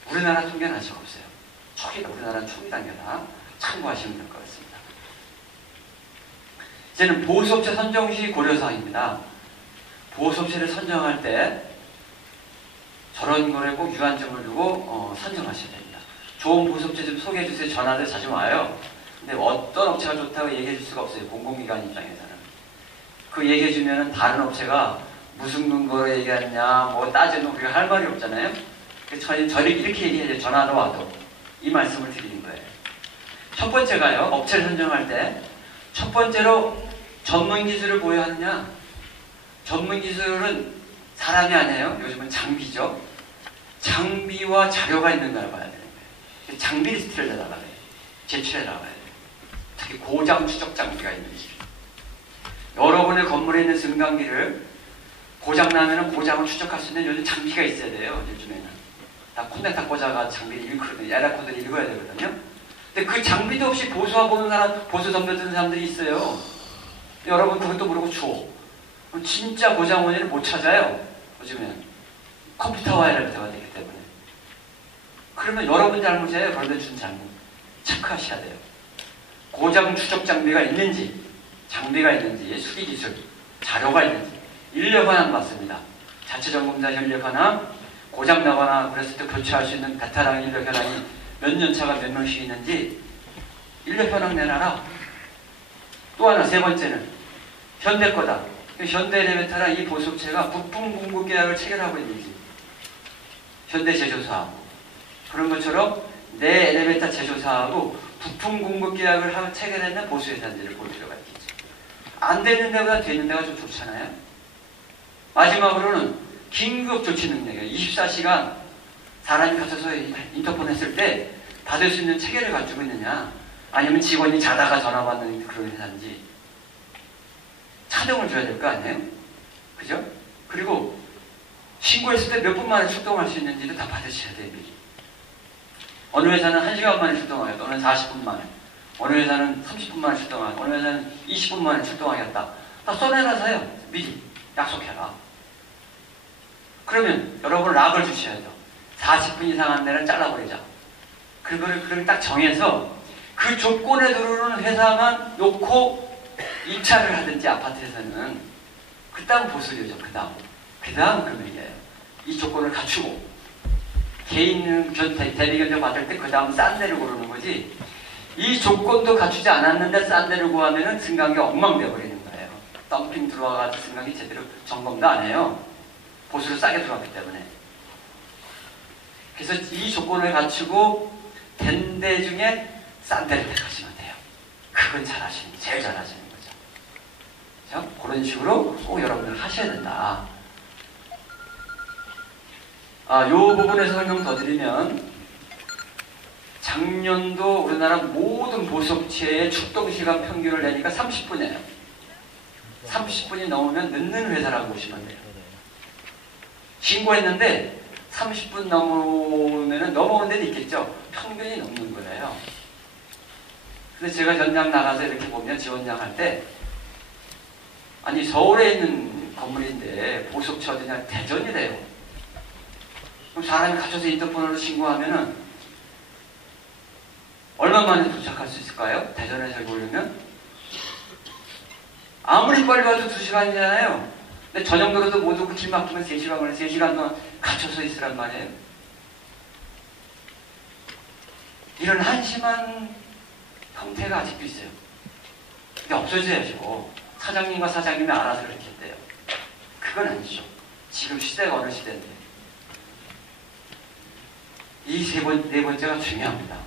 우리나라 통계는 아직 없어요. 초기다. 우리나라는 초기 단계다. 참고하시면 될 것 같습니다. 이제는 보수업체 선정 시 고려사항입니다. 보수업체를 선정할 때 저런 거에 꼭 유한점을 두고 선정하셔야 됩니다. 좋은 보수업체 좀 소개해 주세요. 전화들 자주 와요. 근데 어떤 업체가 좋다고 얘기해 줄 수가 없어요. 공공기관 입장에서는. 그 얘기해 주면은 다른 업체가 무슨 근거로 얘기하느냐 뭐 따지면 우리가 할 말이 없잖아요. 그래서 저희 이렇게 얘기해야 돼요. 전화도 와도. 이 말씀을 드리는 거예요. 첫 번째가요. 업체를 선정할 때 첫 번째로 전문 기술을 보유하느냐. 전문 기술은 사람이 아니에요. 요즘은 장비죠. 장비와 자료가 있는가를 봐야 되는 거예요. 장비 리스트를 내다봐야 돼요. 제출해 나가야 돼요. 특히 고장 추적 장비가 있는지. 여러분의 건물에 있는 승강기를 고장 나면은 고장을 추적할 수 있는 요즘 장비가 있어야 돼요. 요즘에는 다 콘덴서 꽂아가 장비를 읽거든요. 에라코드를 읽어야 되거든요. 근데 그 장비도 없이 보수화 보는 사람, 보수 덤벼드는 사람들이 있어요. 여러분 그것도 모르고 줘. 그럼 진짜 고장 원인을 못 찾아요. 요즘에는 컴퓨터화 에라코드가 되기 때문에. 그러면 여러분 잘못이에요. 그런데 준 장비 체크하셔야 돼요. 고장 추적 장비가 있는지, 장비가 있는지, 수리 기술, 자료가 있는지. 인력 현황 받습니다. 자체점검자 인력 현황, 고장 나거나 그랬을 때 교체할 수 있는 베테랑 인력 현황이 몇 년 차가 몇 명씩 있는지 인력 현황 내놔라. 또 하나 세 번째는 현대 거다. 현대 엘리베이터랑 이 보수업체가 부품 공급 계약을 체결하고 있는지 현대 제조사하고 그런 것처럼 내 엘리베이터 제조사하고 부품 공급 계약을 체결했는 보수회사인지를 볼 필요가 있겠죠. 안 되는 데보다 되는 데가 좀 좋잖아요. 마지막으로는 긴급 조치 능력이에요. 24시간 사람이 갇혀서 인터폰 했을 때 받을 수 있는 체계를 가지고 있느냐 아니면 직원이 자다가 전화 받는 그런 회사인지 차등을 줘야 될 거 아니에요? 그죠? 그리고 신고했을 때 몇 분 만에 출동할 수 있는지도 다 받으셔야 돼요. 미리. 어느 회사는 1시간 만에 출동하겠다. 어느 회사는 40분 만에. 어느 회사는 30분 만에 출동하겠다. 어느 회사는 20분 만에 출동하겠다. 다 써내놔서요. 미리 약속해라. 그러면 여러분 락을 주셔야 돼요. 40분 이상 한 데는 잘라버리자. 그거를 그렇게 딱 정해서 그 조건에 들어오는 회사만 놓고 입찰을 하든지 아파트에서는 그 다음 보수료죠. 그 다음 금액이에요. 이 조건을 갖추고 개인 대리 견적 받을 때 그 다음 싼 데를 고르는 거지. 이 조건도 갖추지 않았는데 싼 데를 구하면은 승강기 엉망돼 버리는 거예요. 덤핑 들어와가지고 승강기 제대로 점검도 안 해요. 보수를 싸게 들어왔기 때문에. 그래서 이 조건을 갖추고 된 데 중에 싼 데를 택하시면 돼요. 그건 제일 잘하시는 거죠. 그렇죠? 그런 식으로 꼭 여러분들 하셔야 된다. 요 부분에서 설명 더 드리면 작년도 우리나라 모든 보수업체의 출동시간 평균을 내니까 30분이에요. 30분이 넘으면 늦는 회사라고 보시면 돼요. 신고했는데 30분 넘으면 넘어오는 데도 있겠죠. 평균이 넘는 거예요. 근데 제가 현장 나가서 이렇게 보면 지원장 할 때 아니 서울에 있는 건물인데 보수업체 어디냐 대전이래요. 그럼 사람이 갇혀서 인터폰으로 신고하면은 얼마 만에 도착할 수 있을까요? 대전에서 여기 오려면 아무리 빨리 가도 2시간이잖아요. 근데 저녁으로도 못 오고 길 막히면 3시간 걸려 3시간 동안 갇혀서 있으란 말이에요. 이런 한심한 형태가 아직도 있어요. 근데 없어져야죠. 사장님과 사장님이 알아서 그렇게 했대요. 그건 아니죠. 지금 시대가 어느 시대인데. 이 네 번째가 중요합니다.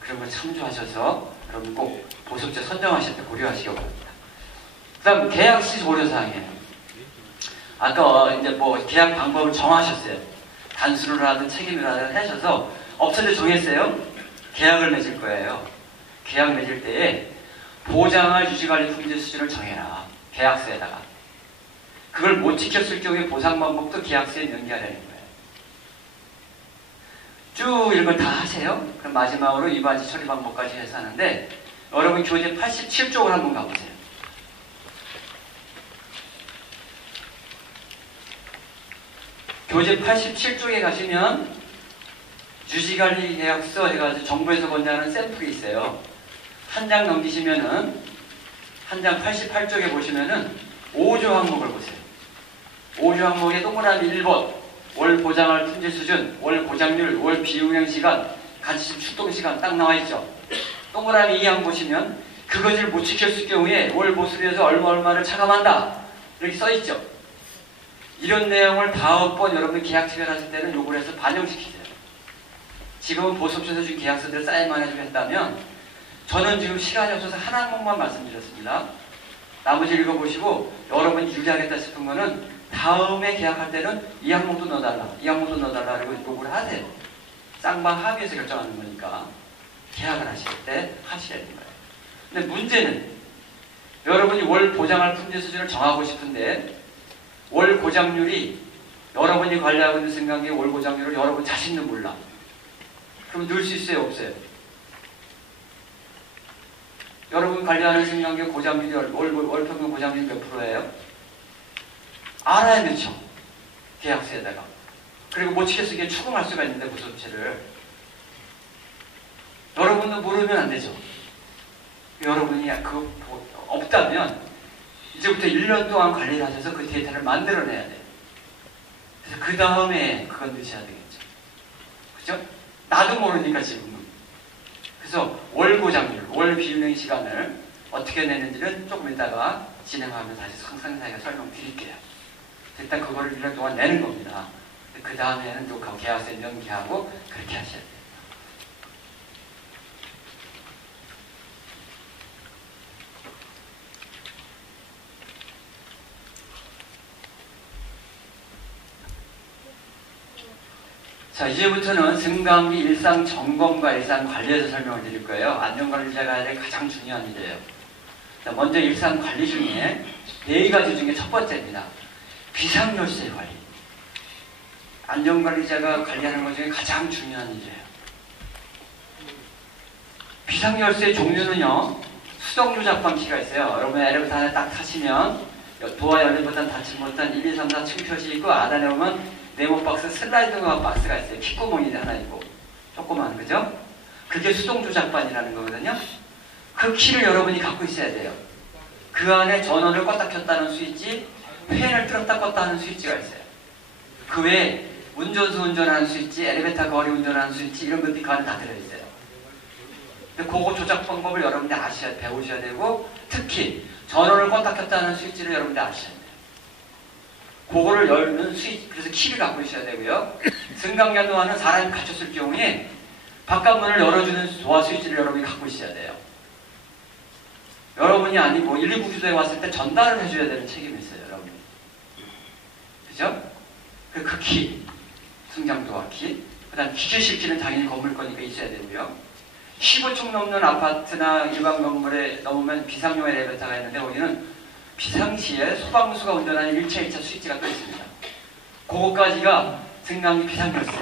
그런 걸 참조하셔서 여러분 꼭 보석제 선정하실 때 고려하시기 바랍니다. 그 다음 계약 시 고려사항이에요. 아까 이제 뭐 계약 방법을 정하셨어요. 단순을 하든 책임을 하든 하셔서 업체도 정했어요. 계약을 맺을 거예요. 계약 맺을 때에 보장할 유지관리 품질 수준을 정해라. 계약서에다가. 그걸 못 지켰을 경우에 보상 방법도 계약서에 명기하라는 거예요. 쭉 이런 걸 다 하세요. 그럼 마지막으로 위반지 처리 방법까지 해서 하는데 여러분 교재 87쪽을 한번 가보세요. 교재 87쪽에 가시면 유지관리 계약서 해가지고 정부에서 권장하는 샘플이 있어요. 한 장 넘기시면은 한 장 88쪽에 보시면은 5조 항목을 보세요. 5조 항목에 동그라미 1번 월 보장할 품질 수준, 월 고장률, 월 비운영 시간, 가치점 출동 시간 딱 나와 있죠. 동그라미 2항 보시면 그것을 못 지켰을 경우에 월 보수비에서 얼마를 차감한다 이렇게 써 있죠. 이런 내용을 다음번 여러분들 계약 체결하실 때는 요걸 해서 반영시키세요. 지금은 보수업체에서 준 계약서들 사인만 해주고 했다면 저는 지금 시간이 없어서 한 항목만 말씀드렸습니다. 나머지 읽어보시고 여러분이 유리하겠다 싶은 거는 다음에 계약할 때는 이 항목도 넣어달라, 이 항목도 넣어달라 그리고 요구를 하세요. 쌍방 합의해서 결정하는 거니까 계약을 하실 때 하셔야 되는 거예요. 근데 문제는 여러분이 월 보장할 품질 수준을 정하고 싶은데 월 고장률이 여러분이 관리하고 있는 승강기의 월 고장률을 여러분 자신도 몰라. 그럼 넣을 수 있어요? 없어요? 여러분 관리하는 승강기 고장률이 월 평균 고장률이 몇 프로예요? 알아야 넣죠. 계약서에다가. 그리고 못 지켰을 때 추궁할 수가 있는데 보수업체를. 여러분도 모르면 안 되죠. 여러분이 그거 없다면 이제부터 1년 동안 관리를 하셔서 그 데이터를 만들어내야 돼요. 그래서 그 다음에 그건 넣으셔야 되겠죠. 그죠? 나도 모르니까 지금은. 그래서 월 고장률, 월 비운행 시간을 어떻게 내는지는 조금 이따가 진행하면 다시 상세하게 설명드릴게요. 일단 그거를 1년 동안 내는 겁니다. 그 다음에는 또 계약서에 명기하고 그렇게 하셔야 돼요. 자, 이제부터는 승강기 일상 점검과 일상 관리에서 설명을 드릴 거예요. 안전관리자가 해야 될 가장 중요한 일이에요. 자, 먼저 일상 관리 중에 4가지 중에 첫 번째입니다. 비상열쇠 관리. 안전관리자가 관리하는 것 중에 가장 중요한 일이에요. 비상열쇠 종류는요, 수동조작방 키가 있어요. 여러분 엘리베이터 안에 딱 타시면 도어 열린 버튼, 닫힌 버튼, 1, 2, 3, 4 층표시 있고 하단에 보면 네모 박스, 슬라이드 음악 박스가 있어요. 킥구멍이 하나 있고 조그만, 그죠? 그게 수동조작반이라는 거거든요. 그 키를 여러분이 갖고 있어야 돼요. 그 안에 전원을 껐다 켰다 하는 스위치, 팬을 틀었다 껐다 하는 스위치가 있어요. 그 외에 운전수 운전하는 스위치, 엘리베이터 거리 운전하는 스위치 이런 것들이 그 안에 다 들어있어요. 근데 그거 조작 방법을 여러분들이 배우셔야 되고 특히 전원을 껐다 켰다 하는 스위치를 여러분들이 아셔야 돼요. 그거를 열는 스위치, 그래서 키를 갖고 있어야 되고요. 승강전도하는 사람이 갇혔을 경우에 바깥문을 열어주는 도어 스위치를 여러분이 갖고 있어야 돼요. 여러분이 아니고 119 구조대에 왔을 때 전달을 해줘야 되는 책임이 있어요, 여러분이. 그죠? 그 키, 승강도어 키, 그 다음 기계실 키는 당연히 건물 거니까 있어야 되고요. 15층 넘는 아파트나 일반 건물에 넘으면 비상용 엘리베이터가 있는데 거기는 비상시에 소방수가 운전하는 1차, 2차 스위치가 또 있습니다. 그거까지가 승강기 비상열쇠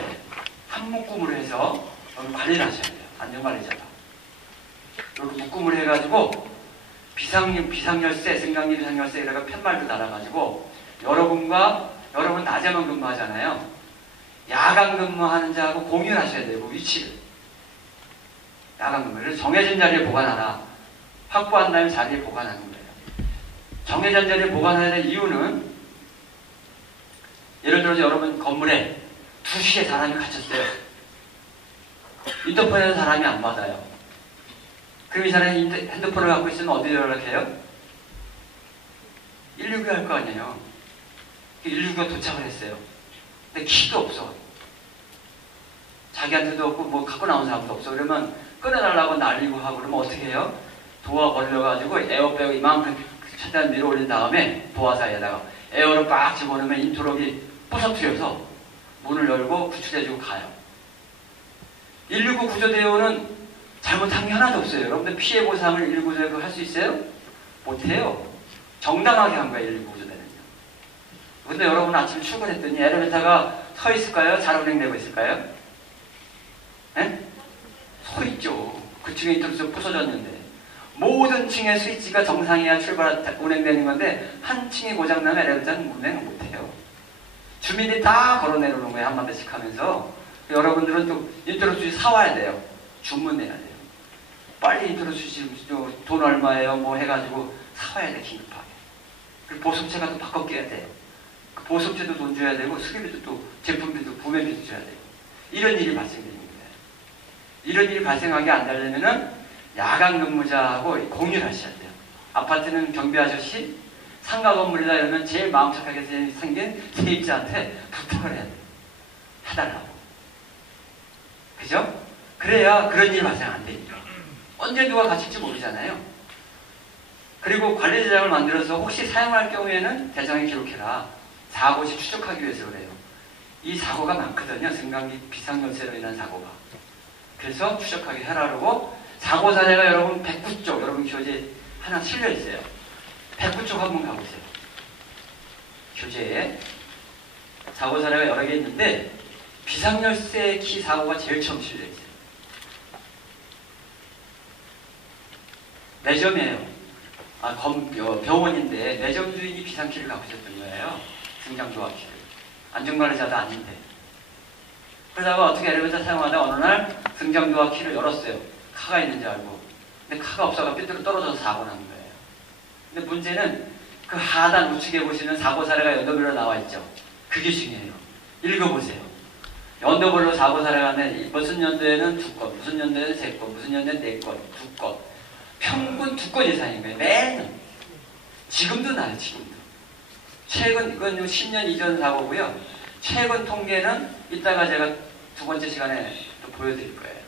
한 묶음으로 해서 관리를 하셔야 돼요. 안전관리자가. 이렇게 묶음을 해가지고 비상열쇠, 승강기 비상열쇠에다가 팻말도 달아가지고 여러분 낮에만 근무하잖아요. 야간 근무하는 자하고 공유를 하셔야 돼요. 그 위치를. 야간 근무를 정해진 자리에 보관하라. 확보한 다음에 자리에 보관하는 거예요. 정해진 자리에 보관해야 될 이유는 예를 들어서 여러분 건물에 2시에 사람이 갇혔어요. 인터폰에서 사람이 안 받아요. 그럼 이 사람이 핸드폰을 갖고 있으면 어디에 연락해요? 119에 할 거 아니에요. 119가 도착을 했어요. 근데 키도 없어. 자기한테도 없고 뭐 갖고 나온 사람도 없어. 그러면 끊어달라고 날리고 하고 그러면 어떻게 해요? 도화 걸려가지고 에어백 이만큼 최대한 밀어 올린 다음에 도화 사이에다가 에어를 빡 집어넣으면 인터럭이 부서뜨려서 문을 열고 구출해주고 가요. 119 구조대원은 잘못한 게 하나도 없어요. 여러분들 피해 보상을 119에서 할 수 있어요? 못해요. 정당하게 한 거예요, 119 구조대는요. 근데 여러분 아침 출근했더니 엘리베이터가 서 있을까요? 잘 운행되고 있을까요? 네? 서 있죠. 그 층에 인터넷이 부서졌는데 모든 층의 스위치가 정상이야 운행되는 건데 한 층이 고장나면 엘리베이터는 운행을 못해요. 주민이 다 걸어 내려오는 거예요. 한마디씩 하면서. 여러분들은 또 인터넷 스위치 사와야 돼요. 주문해야 돼요. 빨리 인터넷 스위치 돈 얼마예요? 뭐 해가지고 사와야 돼, 긴급하게. 그리고 보습제가 또 바꿔 끼야 돼요. 그 보습제도 돈 줘야 되고 수리비도 또 제품비도 구매비도 줘야 돼요. 이런 일이 발생되는 거예요. 이런 일이 발생하게 안 되려면은 야간 근무자하고 공유를 하셔야 돼요. 아파트는 경비 아저씨, 상가 건물이다 이러면 제일 마음 착하게 생긴 세입자한테 부탁을 해야 돼요. 해달라고. 그죠? 그래야 그런 일이 발생 안 되니까. 언제 누가 갇힐지 모르잖아요. 그리고 관리대장을 만들어서 혹시 사용할 경우에는 대장에 기록해라. 사고 시 추적하기 위해서 그래요. 이 사고가 많거든요. 승강기 비상열쇠로 인한 사고가. 그래서 추적하게 해라고 사고 사례가 여러분 109쪽 여러분 교재 하나 실려 있어요. 109쪽 한번 가보세요. 교재에 사고 사례가 여러 개 있는데 비상열쇠 키 사고가 제일 처음 실려 있어요. 매점이에요. 병원인데 매점 주인이 비상키를 갖고 있었던 거예요. 승강도화키를. 안전관리자도 아닌데. 그러다가 어떻게 엘리베이터 사용하다 어느 날 승강도화 키를 열었어요. 카가 있는 줄 알고. 근데 카가 없어서 삐뚤어 떨어져서 사고 난 거예요. 근데 문제는 그 하단 우측에 보시면 사고 사례가 연도별로 나와 있죠. 그게 중요해요. 읽어보세요. 연도별로 사고 사례가 무슨 연도에는 2건, 무슨 연도에는 3건, 무슨 연도에는 4건, 2건. 평균 2건 이상인 거예요. 매년. 지금도 나요, 지금도. 최근, 이건 10년 이전 사고고요. 최근 통계는 이따가 제가 2번째 시간에 또 보여드릴 거예요.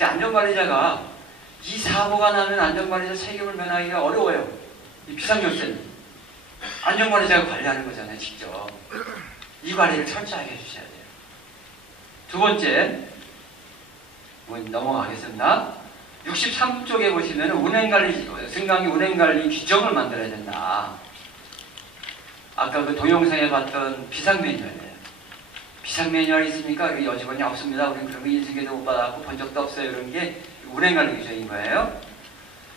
안전관리자가 이 사고가 나면 안전관리자 책임을 면하기가 어려워요. 이 비상열쇠는. 안전관리자가 관리하는 거잖아요, 직접. 이 관리를 철저하게 해주셔야 돼요. 2번째, 넘어가겠습니다. 63쪽에 보시면 운행관리, 승강기 운행관리 규정을 만들어야 된다. 아까 그 동영상에 봤던 비상 매뉴얼이에요. 비상 매뉴얼이 있습니까? 여직원이 없습니다. 우리는 그런 거 인증에도 못 받았고 본 적도 없어요. 이런 게 운행관리 규정인 거예요.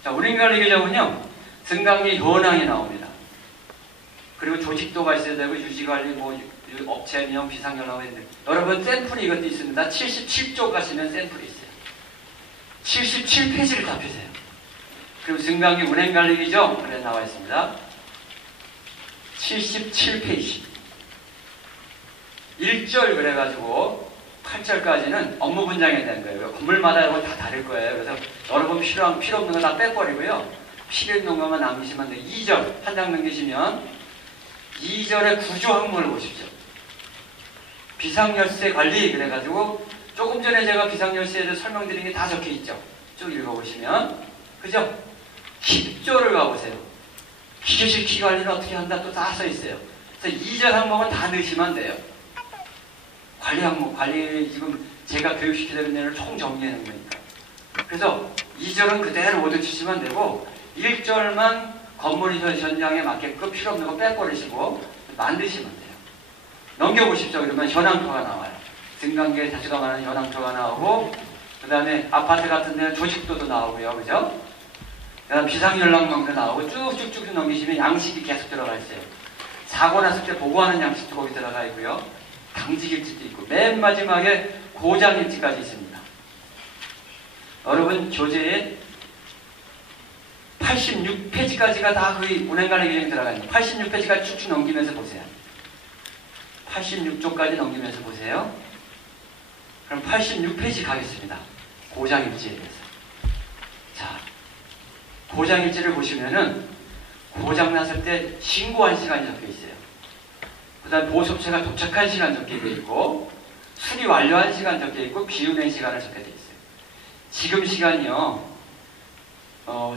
자, 운행관리 규정은요, 승강기 현황이 나옵니다. 그리고 조직도가 있어야 되고 유지관리, 뭐 업체명, 비상연락이 있는데 여러분 샘플이 이것도 있습니다. 77쪽 가시면 샘플이 있어요. 77페이지를 다 펴세요. 그리고 승강기 운행관리 규정 그래 나와 있습니다. 77페이지 1절 그래가지고 8절까지는 업무 분장에 대한 거예요. 건물마다 이거 다 다를 거예요. 그래서 여러분 필요 없는 거 다 빼버리고요. 필요 있는 것만 남기시면 돼요. 2절 한 장 넘기시면 2절의 구조 항목을 보십시오. 비상열쇠 관리 그래가지고 조금 전에 제가 비상열쇠에 대해서 설명드린 게 다 적혀 있죠. 쭉 읽어보시면 그죠? 10조를 가보세요. 기계실 키 관리는 어떻게 한다 또 다 써 있어요. 그래서 2절 항목은 다 넣으시면 돼요. 관리 항목, 관리 지금 제가 교육시키는 내용을 총 정리하는 거니까. 그래서 2절은 그대로 모두 치시면 되고 1절만 건물 현장에 맞게끔 필요 없는 거 빼버리시고 만드시면 돼요. 넘겨보십시오. 그러면 현황표가 나와요. 승강기에 자주가 많은 현황표가 나오고 그 다음에 아파트 같은 데는 조직도도 나오고요. 그죠? 그 다음 비상연락망도 나오고 쭉쭉쭉 넘기시면 양식이 계속 들어가 있어요. 사고 났을 때 보고하는 양식도 거기 들어가 있고요. 당직일지도 있고 맨 마지막에 고장일지까지 있습니다. 여러분 교재에 86페이지까지가 다 거의 운행관리 규정이 들어가 있는 86페이지까지 쭉쭉 넘기면서 보세요. 86쪽까지 넘기면서 보세요. 그럼 86페이지 가겠습니다. 고장일지에 대해서. 자, 고장일지를 보시면은 고장 났을 때 신고한 시간이 적혀 있어요. 그 다음 보수업체가 도착한 시간 적혀 있고, 수리 완료한 시간 적혀 있고, 비운행 시간을 적혀 있어요. 지금 시간이요,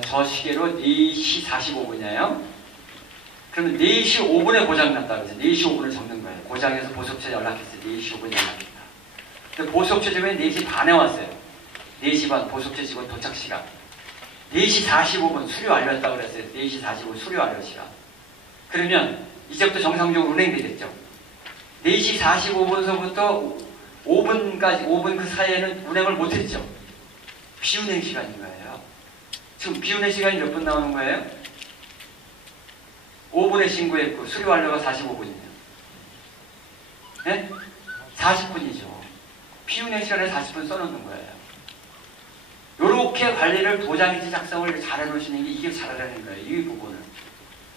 저 시계로 4시 45분이에요. 그러면 4시 5분에 고장 났다 그래서 4시 5분을 적는 거예요. 고장에서 보수업체 연락했어요. 4시 5분에 연락했다. 근데 보수업체 직원이 4시 반에 왔어요. 4시 반 보수업체 직원 도착 시간. 4시 45분 수리 완료했다고 그랬어요. 4시 45분 수리 완료 시간. 그러면 이제부터 정상적으로 운행되겠죠. 4시 45분서부터 5분까지, 5분 그 사이에는 운행을 못했죠. 비운행 시간인 거예요. 지금 비운행 시간이 몇 분 나오는 거예요? 5분에 신고했고 수리 완료가 45분이에요. 네? 40분이죠. 비운행 시간에 40분 써놓는 거예요. 요렇게 관리를 도장일지 작성을 잘 해놓으시는 게 이게 잘하라는 거예요. 이 부분을.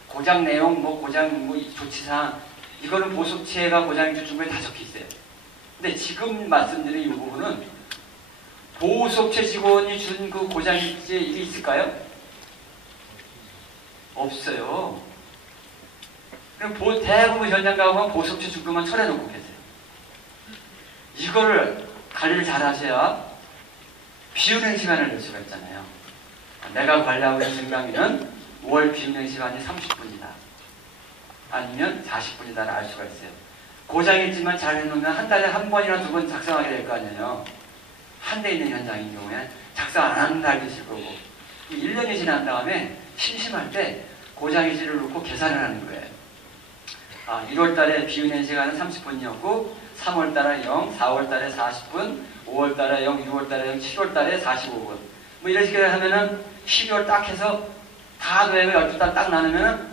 고장 내용, 고장 조치사항, 이거는 보수업체가 고장일지 준 거에 다 적혀 있어요. 근데 지금 말씀드린 이 부분은 보수업체 직원이 준 그 고장일지에 이게 있을까요? 없어요. 그럼 대부분 현장 가보면 보수업체 준 것만 철해놓고 계세요. 이거를 관리를 잘 하셔야 비운행 시간을 낼 수가 있잖아요. 내가 관리하고 있는 승강기는 5월 비운행 시간이 30분이다. 아니면 40분이다를 알 수가 있어요. 고장일지만 잘 해놓으면 한 달에 한 번이나 두 번 작성하게 될 거 아니에요. 한 대 있는 현장인 경우에 작성 안 하는 날도 있을 거고. 1년이 지난 다음에 심심할 때 고장일지를 놓고 계산을 하는 거예요. 1월 달에 비운행 시간은 30분이었고 3월 달에 0, 4월 달에 40분, 5월 달에 0, 6월 달에 0, 7월 달에 45분. 뭐 이런 식으로 하면은 12월 딱 해서 다 더해서 12달 딱 나누면은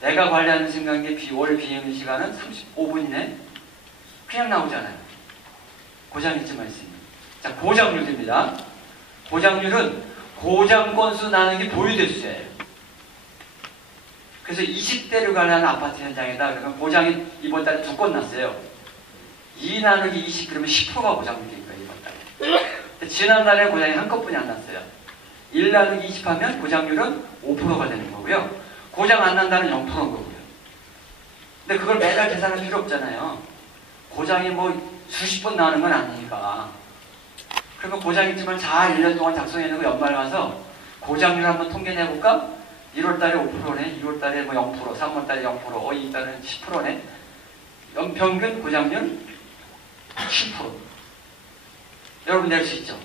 내가 관리하는 승강기 월 비운행 시간은 35분이네? 그냥 나오잖아요. 고장일지만 있으면. 자, 고장률입니다. 고장률은 고장 건수 나누기 보유대수예요. 그래서 20대를 관리하는 아파트 현장에다 그러면 고장이 이번 달에 2건 났어요. 2 나누기 20 그러면 10%가 고장률인 거예요. 이번 달에. 지난달에 고장이 한 건뿐이 안 났어요. 1 나누기 20 하면 고장률은 5%가 되는 거고요. 고장 안 난다는 0%인 거고요. 근데 그걸 매달 계산할 필요 없잖아요. 고장이 수십 번 나는 건 아니니까. 그러면 고장일지만 잘 1년 동안 작성해놓고 연말 가서 고장률 한번 통계내볼까? 1월달에 5%네, 2월달에 0%, 3월달에 0%, 2달은 10%네. 연평균 고장률 10%. 여러분 낼 수 있죠?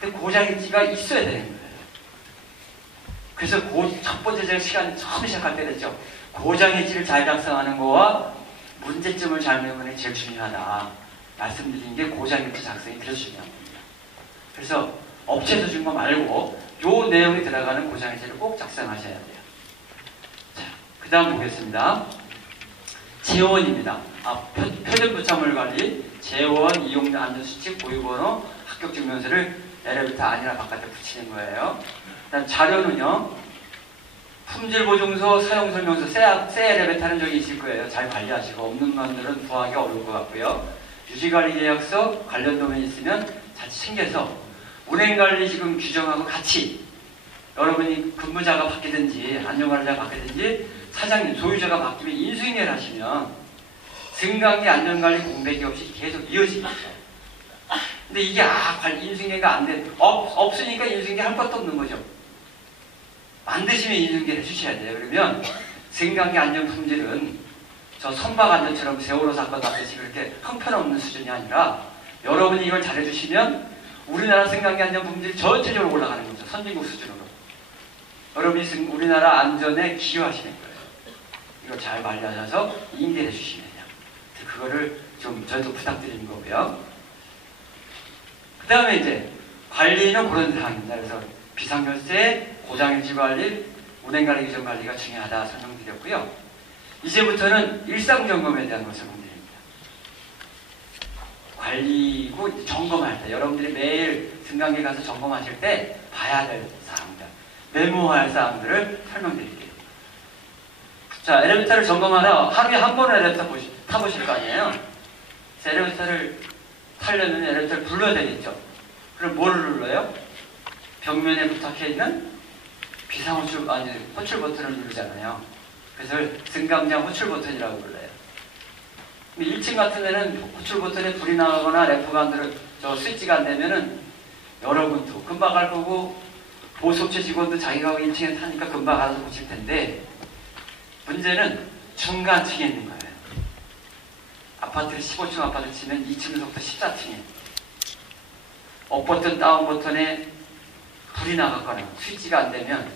근데 고장일지가 있어야 되는 거예요. 그래서 첫 번째 시간 처음 시작할 때 그랬죠. 고장일지를 잘 작성하는 거와 문제점을 잘 내는 게 제일 중요하다. 말씀드린 게 고장일지 작성이 그래서 중요한 겁니다. 그래서 업체에서 준 거 말고 요 내용이 들어가는 고장일지를 꼭 작성하셔야 돼요. 자, 그 다음 보겠습니다. 재원입니다. 표준부착물 관리, 재원, 이용자 안전수칙, 보유번호, 합격증명서를 엘리베이터 안이나 바깥에 붙이는 거예요. 그다음 자료는요. 품질보증서, 사용설명서, 새 엘리베이터는 저기 있을 거예요. 잘 관리하시고 없는 분들은 구하기 어려울 것 같고요. 유지관리계약서 관련 도면이 있으면 잘 챙겨서 운행관리 지금 규정하고 같이 여러분이 근무자가 바뀌든지 안전관리자가 바뀌든지 사장님, 소유자가 바뀌면 인수인계를 하시면 승강기 안전관리 공백이 없이 계속 이어지겠죠. 근데 이게 인수인계가 안 돼. 없으니까 인수인계 할 것도 없는 거죠. 만드시면 인수인계를 해주셔야 돼요. 그러면 승강기 안전품질은 저 선박 안전처럼 세월호 사건 같이 그렇게 형편없는 수준이 아니라 여러분이 이걸 잘해주시면 우리나라 승강기 안전품질이 전체적으로 올라가는 거죠. 선진국 수준으로. 여러분이 우리나라 안전에 기여하시는 거예요. 이걸 잘 관리하셔서 인계해 주시면 돼요. 그거를 좀 저희도 부탁드리는 거고요. 그 다음에 이제 관리는 그런 사항입니다. 그래서 비상결세, 고장일지 관리, 운행관리 규정 관리가 중요하다 설명드렸고요. 이제부터는 일상점검에 대한 것을 설명드립니다. 관리고 점검할 때 여러분들이 매일 승강기 가서 점검하실 때 봐야 될 사항들, 메모할 사항들을 설명드릴게요. 자, 엘리베이터를 점검하러 하루에 한 번은 엘리베이터 타보실 거 아니에요? 그래서 엘리베이터를 타려면 엘리베이터를 불러야 되겠죠. 그럼 뭐를 눌러요? 벽면에 부착해 있는 비상호출, 아니, 호출 버튼을 누르잖아요. 그래서 승강장 호출 버튼이라고 불러요. 1층 같은 데는 호출 버튼에 불이 나거나 램프가 안 들어, 스위치가 안 되면은 여러분도 금방 갈 거고, 보수업체 직원도 자기가 1층에 타니까 금방 가서 고칠 텐데, 문제는 중간층에 있는 거예요. 아파트를 15층 아파트 치면 2층에서부터 14층에 업 버튼, 다운 버튼에 불이 나갔거나 스위치가 안 되면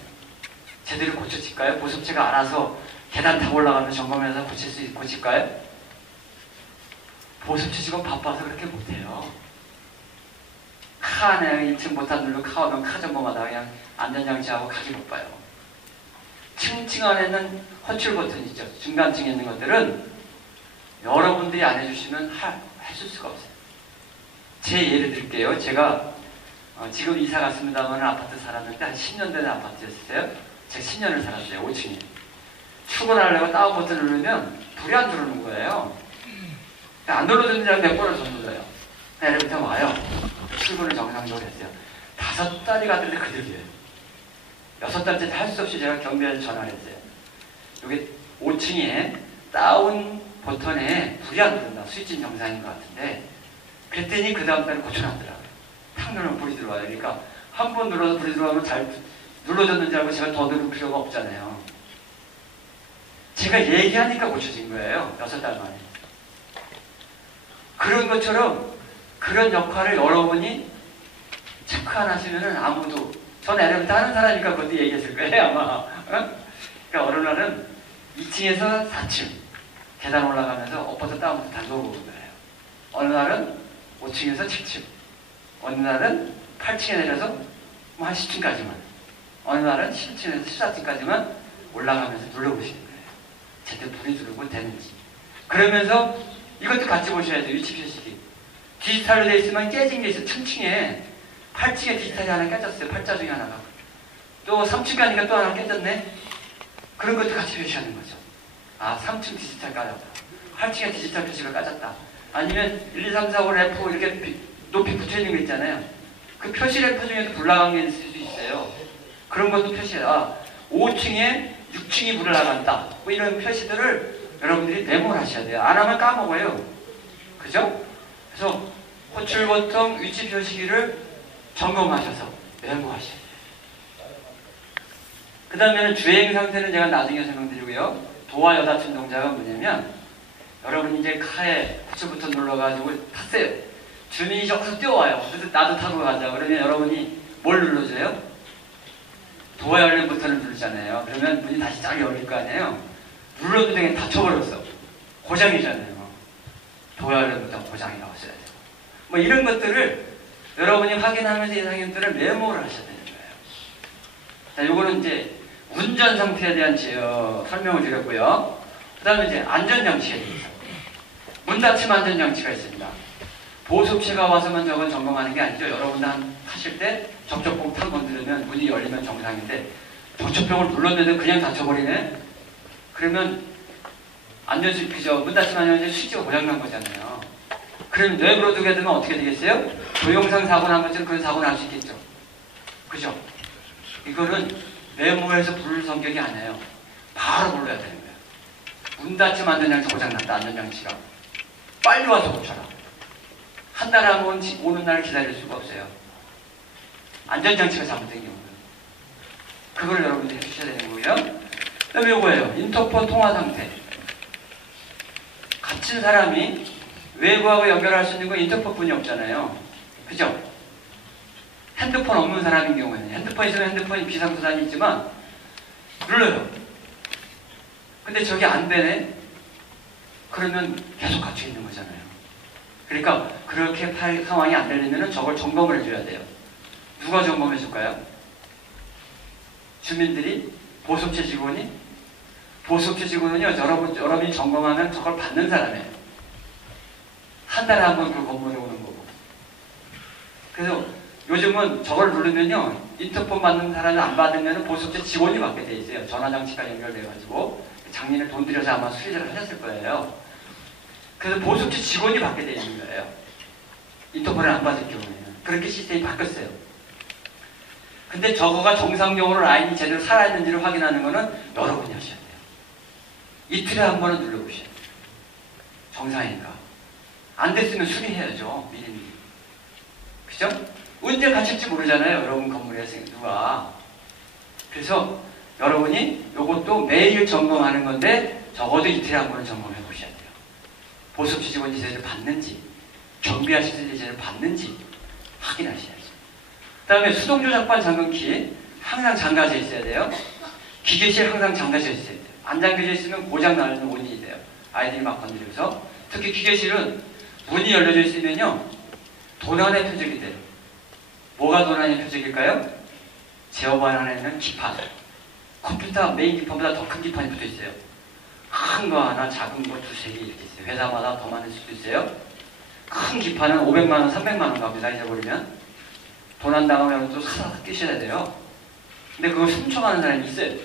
제대로 고쳐질까요? 보수업체가 알아서 계단 타고 올라가면 점검해서 고칠까요? 보수업체 직원 바빠서 그렇게 못해요. 카네 1층 못한 누르고 카 오면 카 점검하다가 그냥 안전장치하고 가기 바빠요. 층층 안에는 호출 버튼 있죠. 중간층에 있는 것들은 여러분들이 안 해주시면 해줄 수가 없어요. 제 예를 들게요. 제가 지금 이사 갔습니다만 아파트 살았는데 한 10년 된 아파트였어요. 제가 10년을 살았어요. 5층에. 출근하려고 다운 버튼 누르면 불이 안 들어오는 거예요. 안 눌러주는 줄 알고 몇 번을 더 눌러요. 엘리베이터 와요. 출근을 정상적으로 했어요. 5달이 갔는데 그대로예요. 6달째 할 수 없이 제가 경비원에 전화를 했어요. 여기 5층에 다운 버튼에 불이 안 들어온다. 스위치 정상인 것 같은데. 그랬더니 그 다음 달에 고쳐놨더라고요. 탁 누르면 불이 들어와요. 그러니까 한 번 눌러서 불이 들어가면 잘 눌러졌는지 알고 제가 더 누를 필요가 없잖아요. 제가 얘기하니까 고쳐진 거예요. 6달 만에. 그런 것처럼 그런 역할을 여러분이 체크 안 하시면은 아무도, 저는 엘리베이터 하는 사람이니까 그것도 얘기했을 거예요, 아마. 어? 그러니까 어느 날은 2층에서 4층 계단 올라가면서 엎어서 다운부터 다 누워보는 거예요. 어느 날은 5층에서 7층, 어느 날은 8층에 내려서 뭐 한 10층까지만, 어느 날은 10층에서 14층까지만 올라가면서 눌러보시는 거예요. 제때 불이 들어오고 되는지. 그러면서 이것도 같이 보셔야 돼요. 위치 표식이. 디지털로 되어 있으면 깨진 게 있어요. 층층에 8층에 디지털이 하나 깨졌어요. 8자 중에 하나가. 또 3층 가니까 또 하나 깨졌네. 그런 것도 같이 표시하는 거죠. 아, 3층 디지털 까졌다. 8층에 디지털 표시가 까졌다. 아니면 1, 2, 3, 4, 5 램프 이렇게 높이 붙여있는 거 있잖아요. 그 표시 램프 중에도 불 나간 게 있을 수 있어요. 그런 것도 표시해요. 아, 5층에 6층이 불을 나간다. 뭐 이런 표시들을 여러분들이 메모를 하셔야 돼요. 안 하면 까먹어요. 그죠? 그래서 호출 버튼 위치 표시기를 점검하셔서 메모하셔야 돼요. 그 다음에는 주행 상태는 제가 나중에 설명드리고요. 도와 여닫춤 동작은 뭐냐면, 여러분이 이제 카에 호출 버튼 눌러가지고 탔어요. 주민이 저기서 뛰어와요. 그래서 나도 타고 가자. 그러면 여러분이 뭘 눌러줘요? 도와 열린 버튼을 누르잖아요. 그러면 문이 다시 쫙 열릴 거 아니에요? 눌렀는데 그냥 닫혀버렸어. 고장이잖아요. 도와 열린 버튼 고장이라고 써야 돼요. 뭐 이런 것들을 여러분이 확인하면서 이 상황들을 메모를 하셔야 되는 거예요. 자, 요거는 이제 운전 상태에 대한 설명을 드렸고요. 그 다음에 이제 안전장치에 대해서. 문 닫힘 안전장치가 있습니다. 보수업체가 와서만 저건 점검하는 게 아니죠. 여러분 타실 때 접촉봉 한 번 들으면 문이 열리면 정상인데, 접촉봉을 눌렀는데 그냥 닫혀버리네? 그러면 문 닫힘 안전장치 스위치가 고장난 거잖아요. 그럼 내버려두게 되면 어떻게 되겠어요? 조영상 사고나 한 번쯤 그런 사고 날 수 있겠죠. 그죠? 이거는 메모해서 부를 성격이 아니에요. 바로 불러야 되는 거예요. 문 닫힘 안전장치 고장났다. 안전장치가. 빨리 와서 고쳐라. 한 달에 한 번 오는 날 기다릴 수가 없어요. 안전장치가 잘못된 경우는. 그걸 여러분들이 해주셔야 되는 거고요. 그 다음에 이거예요. 인터폰 통화 상태. 갇힌 사람이 외부하고 연결할 수 있는 건 인터폰뿐이 없잖아요. 그죠? 핸드폰 없는 사람인 경우에는, 핸드폰 있으면 핸드폰이 비상수단이 있지만 눌러요. 근데 저게 안 되네? 그러면 계속 갇혀 있는 거잖아요. 그러니까 그렇게 상황이 안 되려면 저걸 점검을 해줘야 돼요. 누가 점검해 줄까요? 주민들이? 보수업체 직원이? 보수업체 직원은요, 여러분이 점검하면 저걸 받는 사람이에요. 한 달에 한 번 그 건물에 오는 거고. 그래서 요즘은 저걸 누르면요, 인터폰 받는 사람이 안 받으면 보수업체 직원이 받게 돼 있어요. 전화장치가 연결돼가지고. 작년에 돈 들여서 아마 수리를 하셨을 거예요. 그래서 보습지 직원이 받게 되어 있는 거예요. 인터폰을 안 받을 경우에는. 그렇게 시스템이 바뀌었어요. 근데 저거가 정상적으로 라인이 제대로 살아있는지를 확인하는 거는 여러분이 하셔야 돼요. 이틀에 한 번은 눌러보셔야 돼요. 정상인가. 안 됐으면 수리해야죠. 미리미리. 그죠? 언제 갇힐지 모르잖아요. 여러분 건물에서 누가. 그래서 여러분이 이것도 매일 점검하는 건데 적어도 이틀에 한 번은 점검해 보셔야 돼요. 보습 직원이 제대로 받는지, 경비하실 때 제대로 받는지 확인하셔야죠. 그 다음에 수동조작반 잠금키 항상 잠가져 있어야 돼요. 기계실 항상 잠가져 있어야 돼요. 안 잠겨져 있으면 고장 나는 원인이 돼요. 아이들이 막 건드려서. 특히 기계실은 문이 열려져 있으면요 도난의 표적이 돼요. 뭐가 도난의 표적일까요? 제어반 안에는 기판. 컴퓨터 메인 기판보다 더 큰 기판이 붙어 있어요. 큰 거 하나, 작은 거 두세 개 이렇게 있어요. 회사마다 더 많을 수도 있어요. 큰 기판은 500만원, 300만원 갑니다. 잊어버리면. 도난 당하면 또 사서 끼셔야 돼요. 근데 그걸 훔쳐가는 사람이 있어요.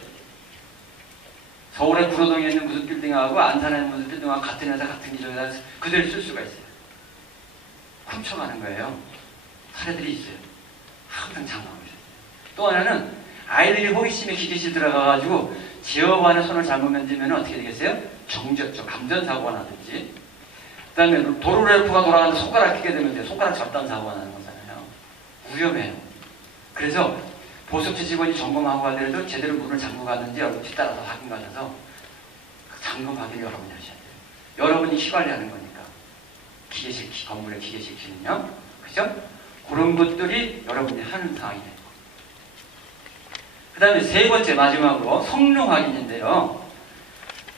서울의 구로동에 있는 무슨 빌딩하고 안산에 있는 무슨 빌딩하고 같은 회사, 같은 기종에다 그대로 쓸 수가 있어요. 훔쳐가는 거예요. 사례들이 있어요. 항상 장담하셔야 돼요. 또 하나는 아이들이 호기심에 기계실 들어가가지고 제어반에 손을 잘못 만지면 어떻게 되겠어요? 정적죠. 감전사고가 나든지. 그 다음에 도로 램프가 돌아가는데 손가락 끼게 되면 돼요. 손가락 절단 사고가 나는 거잖아요. 위험해요. 그래서 보습지 직원이 점검하고 가더라도 제대로 문을 잠그고 갔는지 여러분이 따라서 확인 가셔서 잠금 확인을 여러분이 하셔야 돼요. 여러분이 휘관리하는 거니까. 기계실, 건물의 기계실 키는요. 그죠? 그런 것들이 여러분이 하는 상황이 돼요. 그 다음에 세 번째 마지막으로 성능 확인인데요.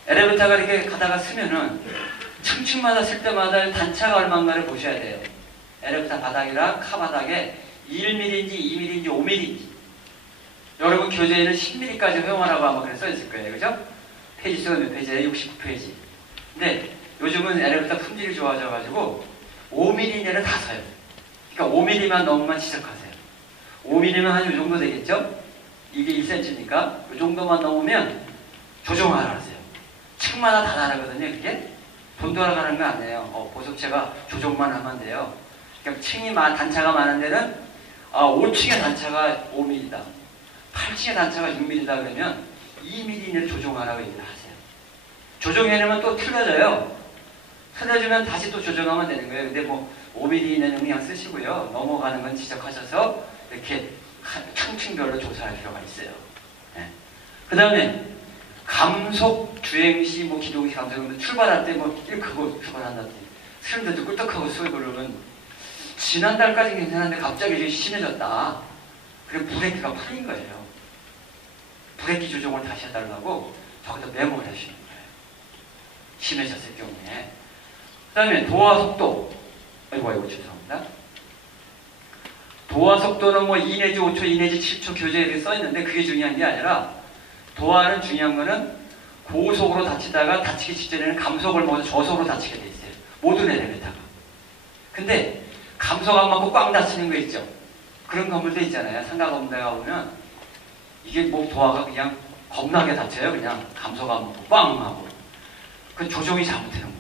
엘리베이터가 이렇게 가다가 쓰면은 층층마다 쓸 때마다 단차가 얼마인가를 보셔야 돼요. 엘리베이터 바닥이랑 카 바닥에 1mm인지 2mm인지 5mm인지. 여러분 교재에는 10mm까지 허용하라고 아마 그래 써있을 거예요. 그죠? 페이지 수가 몇 페이지예요? 69페이지. 근데 요즘은 엘리베이터 품질이 좋아져가지고 5mm 내를 다 써요. 그러니까 5mm만 넘으면 지적하세요. 5mm면 한 이 정도 되겠죠? 이게 1cm니까 이 정도만 넘으면 조정하라 하세요. 층마다 다 다르거든요. 그게 돈 돌아가는 거 아니에요. 보습체가 조정만 하면 돼요. 그러니까 층이 단차가 많은 데는 5층의 단차가 5mm다. 8층의 단차가 6mm다 그러면 2mm 이내를 조정하라고 얘기를 하세요. 조정해내면 또 틀려져요. 틀려지면 다시 또 조정하면 되는 거예요. 근데 뭐 5mm 이내는 그냥 쓰시고요. 넘어가는 건 지적하셔서 이렇게 층층별로 조사할 필요가 있어요. 네. 그 다음에 감속 주행시, 뭐 기동시 감속, 출발할 때 뭐 그거 출발한다든지 사람들도 꿀떡하고 쓰고 그러면 지난달까지 괜찮은데 갑자기 이제 심해졌다. 그리고 브레이크가 풀린 거예요. 브레이크 조정을 다시 해달라고 저기다 메모를 하시는 거예요. 심해졌을 경우에. 그 다음에 도화 속도. 아이고 죄송합니다. 도화 속도는 뭐 2 내지 5초, 2 내지 7초 교재에 이렇게 써있는데 그게 중요한 게 아니라 도화는 중요한 거는 고속으로 다치다가 다치기 직전에는 감속을 먹어서 저속으로 다치게 돼 있어요. 모든 엘리베이터가. 근데 감속 안 맞고 꽝 다치는 거 있죠. 그런 건물도 있잖아요. 상가 건물에 가보면 이게 뭐 도화가 그냥 겁나게 다쳐요. 그냥 감속 안 맞고 꽝 하고. 그 조종이 잘못되는 거예요.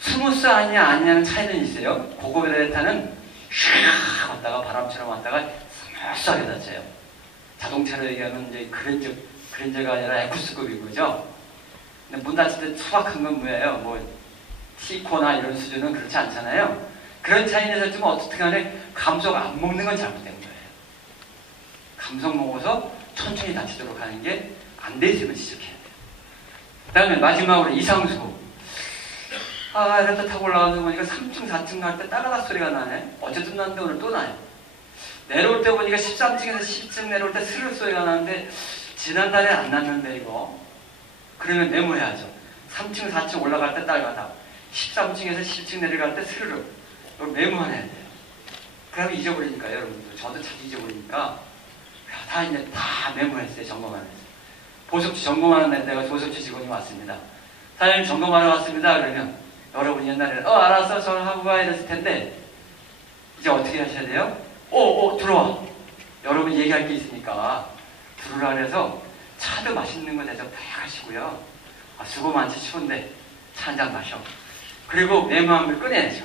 스무스 아니냐 아니냐는 차이는 있어요. 고급 엘리베이터는 슉 왔다가 바람처럼 왔다가 스무스하게 다쳐요. 자동차로 얘기하면 이제 그랜저가 아니라 에쿠스급인 거죠. 근데 문 닫힐 때 투박한 건 뭐예요? 뭐 티코나 이런 수준은 그렇지 않잖아요. 그런 차이에서 좀 어떻게 간에 감속 안 먹는 건 잘못된 거예요. 감속 먹어서 천천히 다치도록 하는 게 안 돼 있으면 지적해야 돼요. 그 다음에 마지막으로 이상수. 엘리베이터 타고 올라가는 거 보니까 3층, 4층 갈 때 따라다 소리가 나네. 어쨌든 난데 오늘 또 나요. 내려올 때 보니까 13층에서 10층 내려올 때 스르륵 소리가 나는데 지난달에 안 났는데 이거. 그러면 메모해야죠. 3층, 4층 올라갈 때 따라가다. 13층에서 10층 내려갈 때 스르륵. 이걸 메모해야 돼요. 그러면 잊어버리니까 여러분들. 저도 자주 잊어버리니까 다 이제 다 메모했어요. 점검하면서. 보습지 점검하는 날 내가 보습지 직원이 왔습니다. 사장님 점검하러 왔습니다. 그러면 여러분 옛날에는 알았어 저는 하고 가 이랬을 텐데 이제 어떻게 하셔야 돼요? 들어와. 여러분 얘기할 게 있으니까 들어오라 그래서 차도 맛있는 거 대접 다 하시고요. 아, 수고 많지 추운데 차 한 잔 마셔. 그리고 내 마음을 꺼내야죠.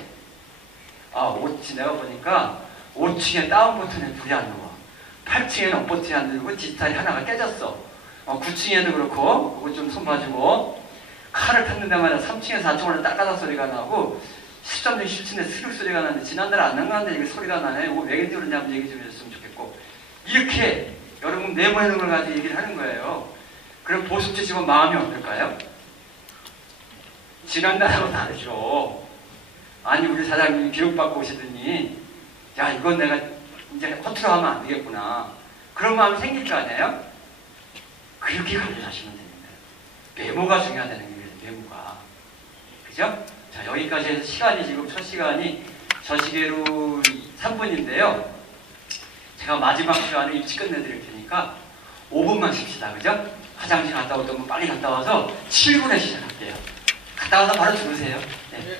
아, 5층 내가 보니까 5층에 다운버튼에 불이 안 들어와. 8층에는 업버튼이 안 들고 디지털이 하나가 깨졌어. 9층에도 그렇고 그거 좀 손봐주고 칼을 탔는 데마다 3층에서 4층으로 딱가닥 소리가 나고 13층 17층에 스륵 소리가 나는데 지난달에 안 나는데 이게 소리가 나네. 이거 왜 그러는지 한번 얘기 좀 해줬으면 좋겠고 이렇게 여러분 메모하는 걸 가지고 얘기를 하는 거예요. 그럼 보습제 직원 마음이 어떨까요? 지난달하고 다르죠. 아니 우리 사장님이 교육받고 오시더니 야 이건 내가 이제 허투루 하면 안 되겠구나. 그런 마음이 생길 거 아니에요? 그렇게 관리하시면 됩니다. 메모가 중요하다는 거예요. 메모가. 그죠? 자 여기까지 해서 시간이 지금 첫 시간이 저 시계로 3분인데요. 제가 마지막 시간에 일찍 끝내드릴 테니까 5분만 쉽시다. 그죠? 화장실 갔다 올 때면 빨리 갔다 와서 7분에 시작할게요. 갔다 와서 바로 들으세요. 네.